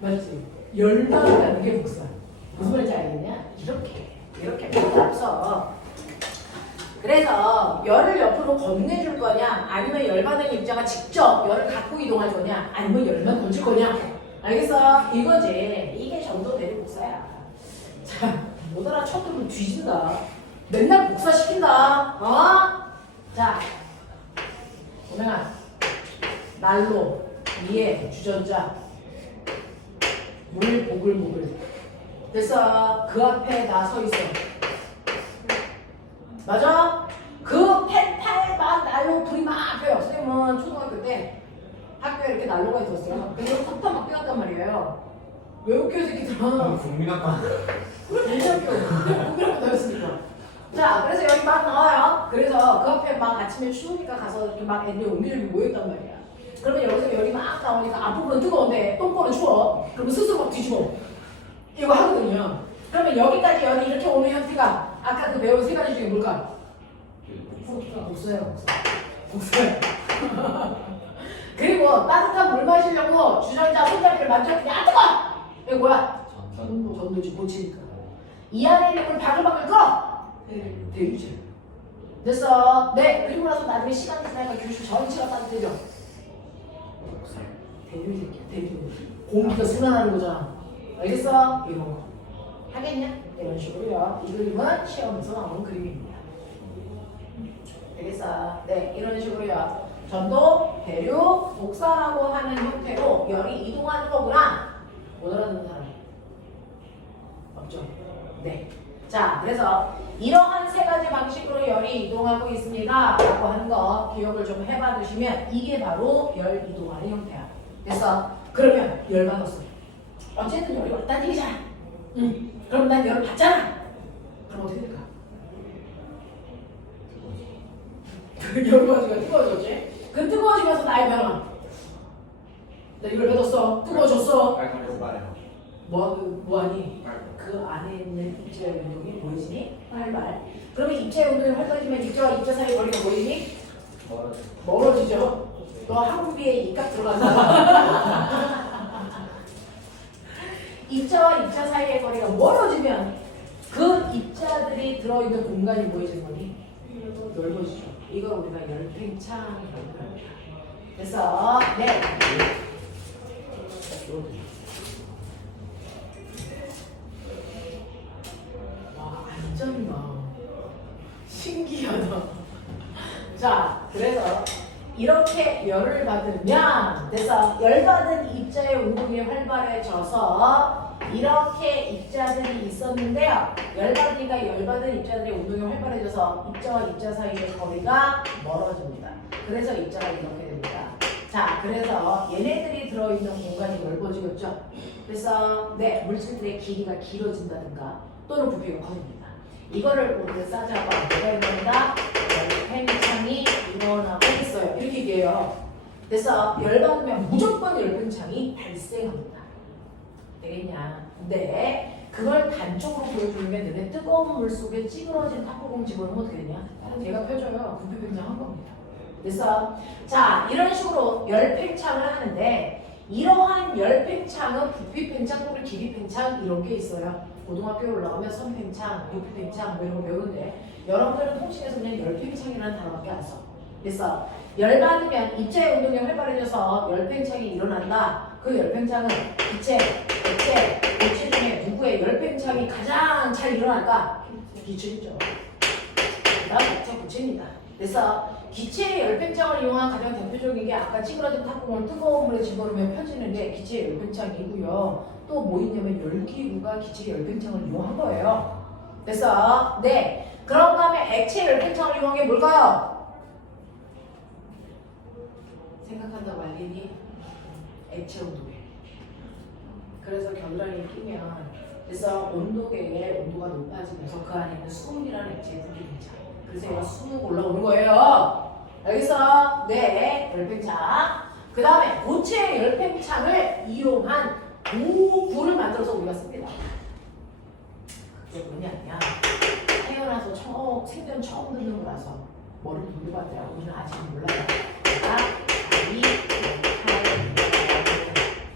맞지? 열받는 게 복사. 무슨 말인지 알겠냐? 이렇게 없어. 그래서 열을 옆으로 건네줄 거냐, 아니면 열받은 입자가 직접 열을 갖고 이동할 거냐, 아니면 열만 던질 거냐. 알겠어? 이거지. 이게 전도 대류 복사야. 자, 못 알아쳐들면 뒤진다. 맨날 복사시킨다. 자, 오명아, 난로 위에 주전자, 물 보글보글. 됐어. 그 앞에 나 서 있어. 맞아? 그 펜타에 막 난로 불이 막 펴요. 선생님은 초등학교 때 학교에 이렇게 난로가 있었어요. 그래서 팍팍 막 뛰었단 말이에요. 왜 웃겨 이 새끼들아. 국민학과. 그래 대학교 국민학교 다녔으니까. 자, 그래서 여기 막 나와요. 그래서 그 앞에 막 아침에 추우니까 가서 이렇게 막 애들이 옹기종기 모였단 말이야. 그러면 여기서 열이 막 나오니까 앞부분은 뜨거운데 똥꼬는 추워. 그러면 스스로 막 뒤집어. 이거 하거든요. 그러면 여기까지 열이 이렇게 오는 형태가 아까 그 배운 세 가지 중에 뭘까? 복수예요, 복수예요. 그리고 따뜻한 물 마시려고 주전자 손잡이를 만졌더니 아 뜨거! 이거 뭐야? 전도지 고치니까. 이 안에 있는 걸 바글바글 끓어! 대유제. 됐어. 네. 그리고 나서 나중에 시간이 지나니까 교실 전체가 따뜻해져. 대유 새끼야. 대유. 공기가 순환하는 거잖아. 알겠어? 이런 거. 하겠냐? 이런 식으로요. 이 그림은 시험에서 나오는 그림입니다. 알겠어? 네. 이런 식으로요. 전도, 대류, 복사라고 하는 형태로 열이 이동하는 거구나. 못 알아듣는 사람 없죠? 네. 자, 그래서 이러한 세 가지 방식으로 열이 이동하고 있습니다 라고 하는 거 기억을 좀 해봐 두시면 이게 바로 열 이동하는 형태야. 그래서 그러면 열 받았어. 어쨌든 열이 왔다는 얘기잖아. 그럼 난 열을 받잖아. 그럼 어떻게 될까? 열 받으니까 뜨거워졌지? 그 뜨거워지면서 나의 변화. 나 이걸 받았어. 뜨거워졌어. 빨간색 말해요. 뭐하니? 그 안에 있는 입자의 운동이 보이지니? 활발. 그러면 입자의 운동이 활발해지면 입자와 입자 사이의 거리가 보이니? 멀어지죠? 너 한국비에 입값 들어간다. 입자와 입자 사이의 거리가 멀어지면 그 입자들이 들어있는 공간이 보이는 거니? 넓어지죠. 이걸 우리가 열팽창이라고 합니다. 그래서 네. 와, 안전마. 신기하다. 자, 그래서 이렇게 열을 받으면 그래서 열받은 입자의 운동이 활발해져서 이렇게 입자들이 있었는데요. 열받으니까 열받은 입자들의 운동이 활발해져서 입자와 입자 사이의 거리가 멀어집니다. 그래서 입자가 이렇게 됩니다. 자, 그래서 얘네들이 들어있는 공간이 넓어지겠죠. 그래서 네, 물질들의 길이가 길어진다든가 또는 부피가 커집니다. 이거를 우리가 싸자고 뭐가 일어난다? 열팽창이 일어나고 있어요. 이렇게 얘기해요. 그래서 열받으면 무조건 열팽창이 발생합니다. 되겠냐? 근데 그걸 단적으로 보여주는 게 너네 뜨거운 물 속에 찌그러진 탁구공 집어넣으면 어떻게 되냐? 걔가 펴져요. 부피 팽창한 겁니다. 그래서 자, 이런 식으로 열팽창을 하는데 이러한 열팽창은 부피 팽창 또는 길이 팽창 이런 게 있어요. 고등학교에 올라가면 선팽창, 부피 팽창 뭐 이런 거 배우는데 여러분들은 통신에서 그냥 열팽창이라는 단어밖에 안 써. 그래서 열받으면 입자의 운동이 활발해져서 열팽창이 일어난다. 그 열팽창은 기체, 액체, 고체 중에 누구의 열팽창이 가장 잘 일어날까? 기체죠. 그다음 액체, 고체입니다. 그래서 기체의 열팽창을 이용한 가장 대표적인 게 아까 찌그러진 탁구공을 뜨거운 물에 집어넣으면 펴지는 게 기체의 열팽창이고요. 또 뭐 있냐면 열기구가 기체의 열팽창을 이용한 거예요. 그래서 네, 그런 다음에 액체 열팽창을 이용한 게 뭘까요? 생각한다고 알리니? 액체 온도계. 그래서 겨드랑이에 끼면 그래서 온도계의 온도가 높아지면서 그 안에 있는 수은이라는 액체의 부피 팽창. 그래서 얘가 수은 올라오는 거예요. 알겠어? 네, 열팽창. 그 다음에 고체 열팽창을 이용한 도구를 만들어서 우리가 씁니다. 그게 뭐냐면 태어나서 생전 처음 듣는 거라서 머리를 돌려봤더라고. 우리는 아직 몰라요.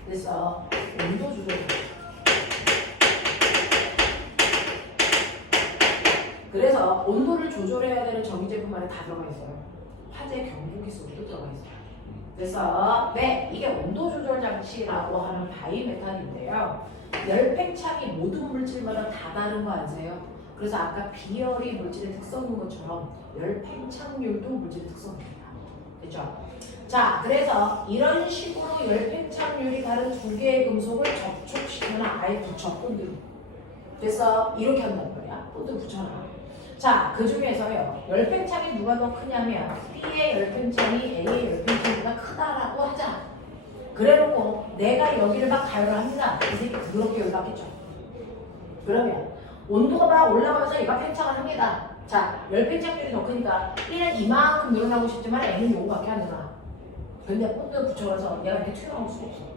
그래서 온도 조절. 그래서 온도를 조절해야 되는 전기 제품 안에 다 들어가 있어요. 화재 경보기 속에도 들어가 있어요. 그래서 네, 이게 온도 조절 장치라고 하는 바이메탈인데요. 열팽창이 모든 물질마다 다 다른 거 아세요? 그래서 아까 비열이 물질의 특성인 것처럼 열 팽창률도 물질의 특성입니다. 됐죠? 자, 그래서 이런 식으로 열 팽창률이 다른 두 개의 금속을 접촉시키면 아예 붙여, 본드로. 그래서 이렇게 한단 말이야. 본드 붙여놔. 자, 그 중에서요. 열 팽창이 누가 더 크냐면 B의 열 팽창이 A의 열 팽창보다 크다라고 하자. 그래놓고 내가 여기를 막 가열을 합니다. 이 새끼 더럽게 열받겠죠. 그러면 온도가 막 올라가면서 얘가 팽창을 합니다. 자, 열 팽창률이 더 크니까 B는 이만큼 늘어나고 싶지만 A는 요거밖에 안 늘어나. 근데 본드 붙여서 얘가 이렇게 튀어나올 수가 없어.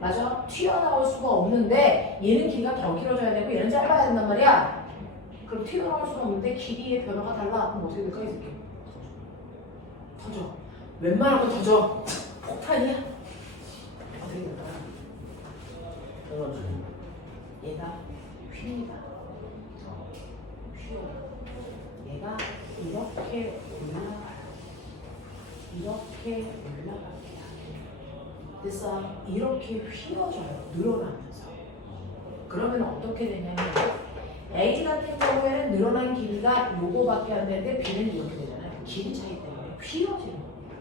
맞아? 튀어나올 수가 없는데 얘는 길이가 더 길어져야 되고 얘는 짧아야 된단 말이야. 그럼 튀어나올 수가 없는데 길이의 변화가 달라. 그럼 어떻게 될까 이 새끼? 터져. 웬만하면 터져. 폭탄이야. 어떻게 될까? 에너지. 얘가 휩니다. 휘어. 얘가 이렇게 올라가요. 이렇게 올라갑니다. 그래서 이렇게 휘어져요. 늘어나면서. 그러면 어떻게 되냐면 A 같은 경우에는 늘어난 길이가 요거밖에 안 되는데 B는 이렇게 되잖아요. 길이 차이 때문에 휘어지는 겁니다.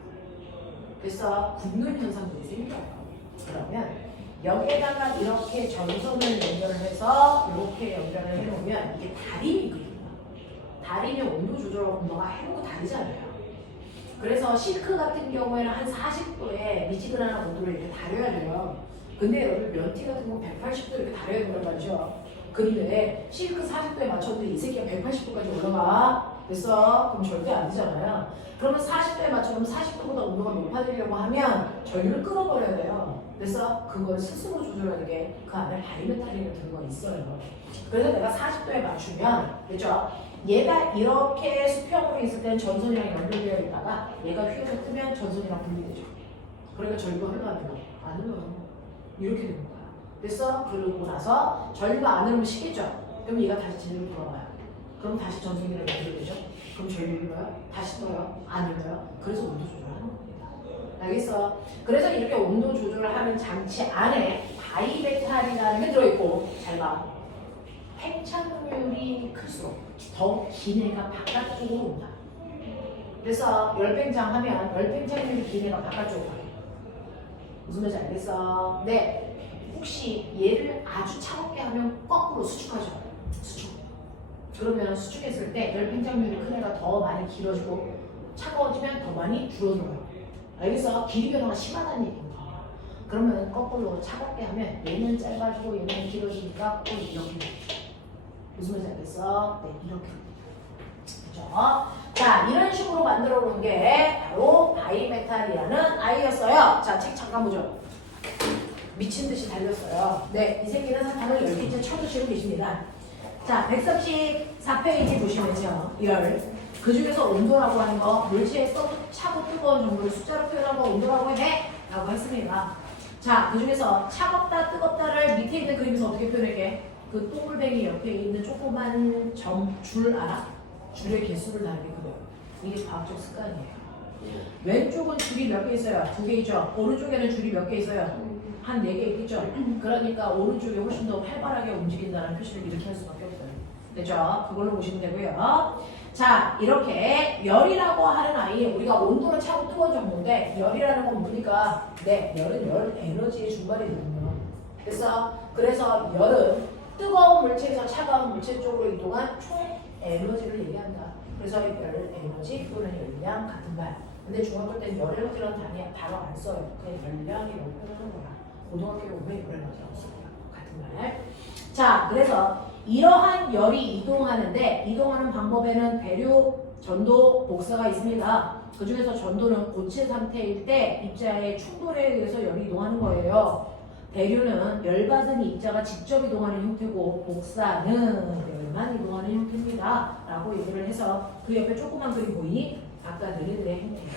그래서 굽는 현상들이 생겨요. 그러면 여기에다가 이렇게 전선을 연결을 해서 이렇게 연결을 해놓으면 이게 다림이거든요. 다리면 온도 조절 온도가 해보고 다르잖아요. 그래서 실크 같은 경우에는 한 40도에 미지근한 온도를 이렇게 다려야 돼요. 근데 여러분 면티 같은 거 180도 이렇게 다려야 된단 말이죠. 근데 실크 40도에 맞췄는데 이 새끼가 180도까지 올라가. 그래서 그럼 절대 안 되잖아요. 그러면 40도에 맞추면 40도보다 온도가 높아지려고 하면 전류를 끌어버려야 돼요. 그래서 그걸 스스로 조절하는 게 그 안에 바리메탈이 같은 거 있어요. 그래서 내가 40도에 맞추면, 그죠? 얘가 이렇게 수평으로 있을 때는 전선이랑 연결되어 있다가 얘가 휘어져 뜨면 전선이랑 분리되죠. 그러니까 전류가 흘러가는 거. 안 흘러요. 이렇게 되는 거야. 그래서 그러고 나서 전류가 안 흐르면 식겠죠? 그럼 얘가 다시 제대로 돌아와요. 그럼 다시 전선이랑 연결되죠? 그럼 전류 흘러요? 다시 떠요? 안 흘러요? 그래서 온도 조절하는 겁니다. 알겠어? 그래서 이렇게 온도 조절을 하는 장치 안에 바이메탈이라는 게 들어있고, 잘 봐. 팽창률이 클수록 더 기내가 바깥쪽으로 온다. 그래서 열팽창 하면 열팽창률이 기내가 바깥쪽으로 가요. 무슨 말인지 알겠어? 네. 혹시 얘를 아주 차갑게 하면 거꾸로 수축하죠. 수축. 그러면 수축했을 때 열팽창률이 큰 애가 더 많이 길어지고 차가워지면 더 많이 줄어들어요. 알겠어? 길이 변화가 심하다는 얘기입니다. 그러면 거꾸로 차갑게 하면 얘는 짧아지고 얘는 길어지니까 꼭 이렇게 되죠. 무슨 말인지 알겠어? 네, 이렇게. 그죠? 자, 이런 식으로 만들어 놓은 게 바로 바이메탈이라는 아이였어요. 자, 책 잠깐 보죠. 미친 듯이 달렸어요. 네, 이 새끼는 사탕을 10개째 쳐주시고 계십니다. 자, 134페이지 보시면요. 그 중에서 온도라고 하는 거, 물체의 차고 뜨거운 정도를 숫자로 표현한 거 온도라고 해? 라고 했습니다. 자, 그 중에서 차갑다, 뜨겁다를 밑에 있는 그림에서 어떻게 표현할게? 그 동글뱅이 옆에 있는 조그만 줄 알아? 줄의 개수를 다르게 그려요. 이게 과학적 습관이에요. 왼쪽은 줄이 몇 개 있어요? 2개 있죠? 오른쪽에는 줄이 몇 개 있어요? 한 4개 있겠죠? 그러니까 오른쪽이 훨씬 더 활발하게 움직인다는 표시를 이렇게 할 수밖에 없어요. 됐죠? 그걸로 보시면 되고요. 자, 이렇게 열이라고 하는 아이, 우리가 온도는 차고 뜨거운 정도인데 열이라는 건 뭡니까? 네, 열은 열 에너지의 중발이거든요. 그래서 열은 뜨거운 물체에서 차가운 물체 쪽으로 이동한 총 에너지를 얘기한다. 그래서 열 에너지 또는 열량 같은 말. 근데 중학교 때는 열 에너지라는 단어 안 써요. 그냥 열량이라고 표현하는 거야. 고등학교에 오면 열 에너지라고 써요. 같은 말. 자, 그래서 이러한 열이 이동하는 방법에는 배류, 전도, 복사가 있습니다. 그 중에서 전도는 고체 상태일 때 입자의 충돌에 의해서 열이 이동하는 거예요. 배류는 열받은 입자가 직접 이동하는 형태고 복사는 열만 이동하는 형태입니다. 라고 얘기를 해서 그 옆에 조그만 그림 보이니? 아까 너희들의 형태야.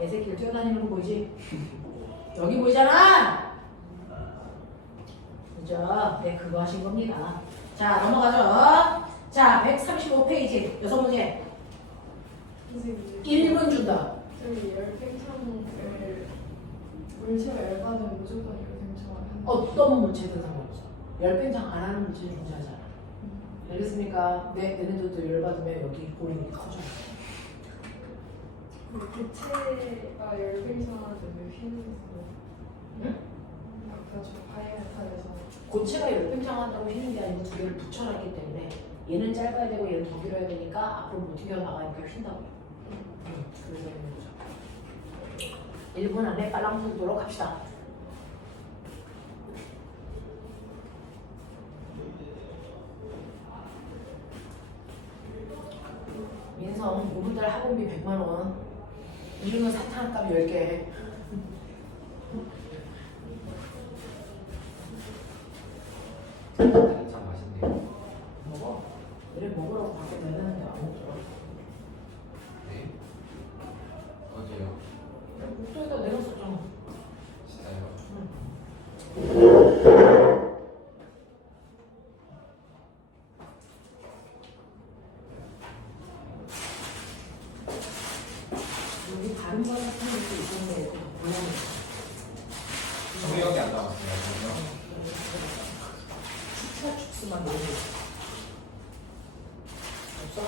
애새끼를 뛰어다니는 거 보이지? 여기 보이잖아! 그죠? 네, 그거 하신 겁니다. 자, 넘어가죠. 자, 135페이지. 6문제. 1분 준다. 저기 열팽창을 물체가 열받으면 무조건 열팽창을 하는 어떤 물체든 상관없어. 열팽창 안 하는 물체는 존재하잖아. 알겠습니까? 네, 얘네들도 열받으면 여기 볼이 커져요. 개체가 열팽창하는데 휘는 거. 응? 아까 저 바이오메탈에서 고체가 열팽창한다고 휘는 게 아니고 두 개를 붙여놨기 때문에 얘는 짧아야 되고 얘는 더 길어야 되니까 앞으로 못 튀겨나가니까 휜다고요. 그래서 있는 거죠. 1분 안에 빨랑 풀도록 합시다. 민성 5분달 학원비 100만원. 이름은 사탕값 10개. 참 맛있네요. 먹어. 얘를 먹으라고 밖에 내놨는데 안 먹더라. 네? 어제요? 목소리다 내놨었잖아. 진짜요? 여기 다른 거 같은 것도 있었는데 몰랐네. 기억이 안 남았어요. 축사 축수만 넣는 없어?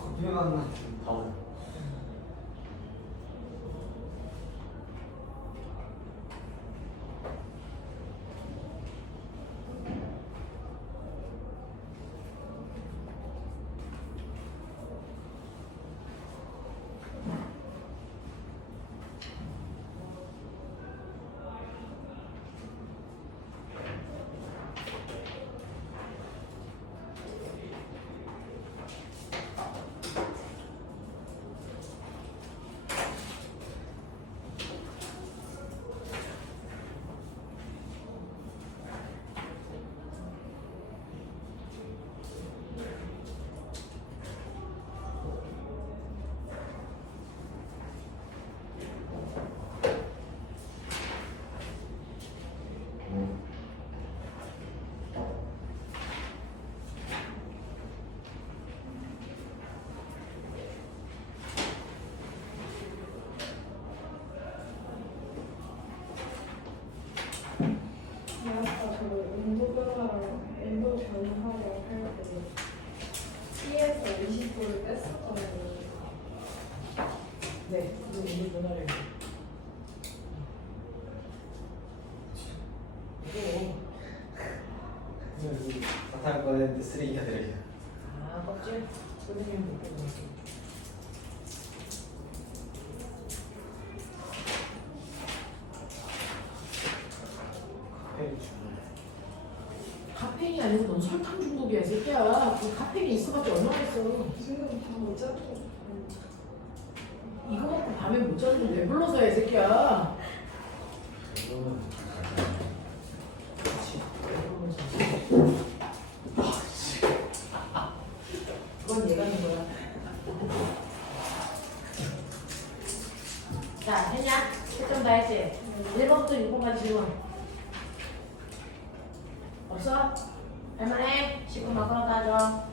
커피만 바로. 아까 저 온도 변화랑 온도 변화를 할때 T에서 20도를 뺐었잖아요. 네, 이거 오늘 전화를. 이거 사탕 꺼냈는데 쓰레기가 들어있어요. 아 껍질? 선생님 못 보고 있어. 카페인 주문. 카페인이 아니고 넌 설탕 중독이야 이 새끼야. 그 카페인이 있어봤자 얼마나 있어. 지금 다못 잡고 이거 먹고 밤에 못 자는데 왜 불러서야 이 새끼야. 이거는 그렇지. 그건 얘가 하는 거야. 자, 했냐? 채점 다 했지? 1번부터 6번까지 질문. 없어? 할만해? 10분 바꿔 따져.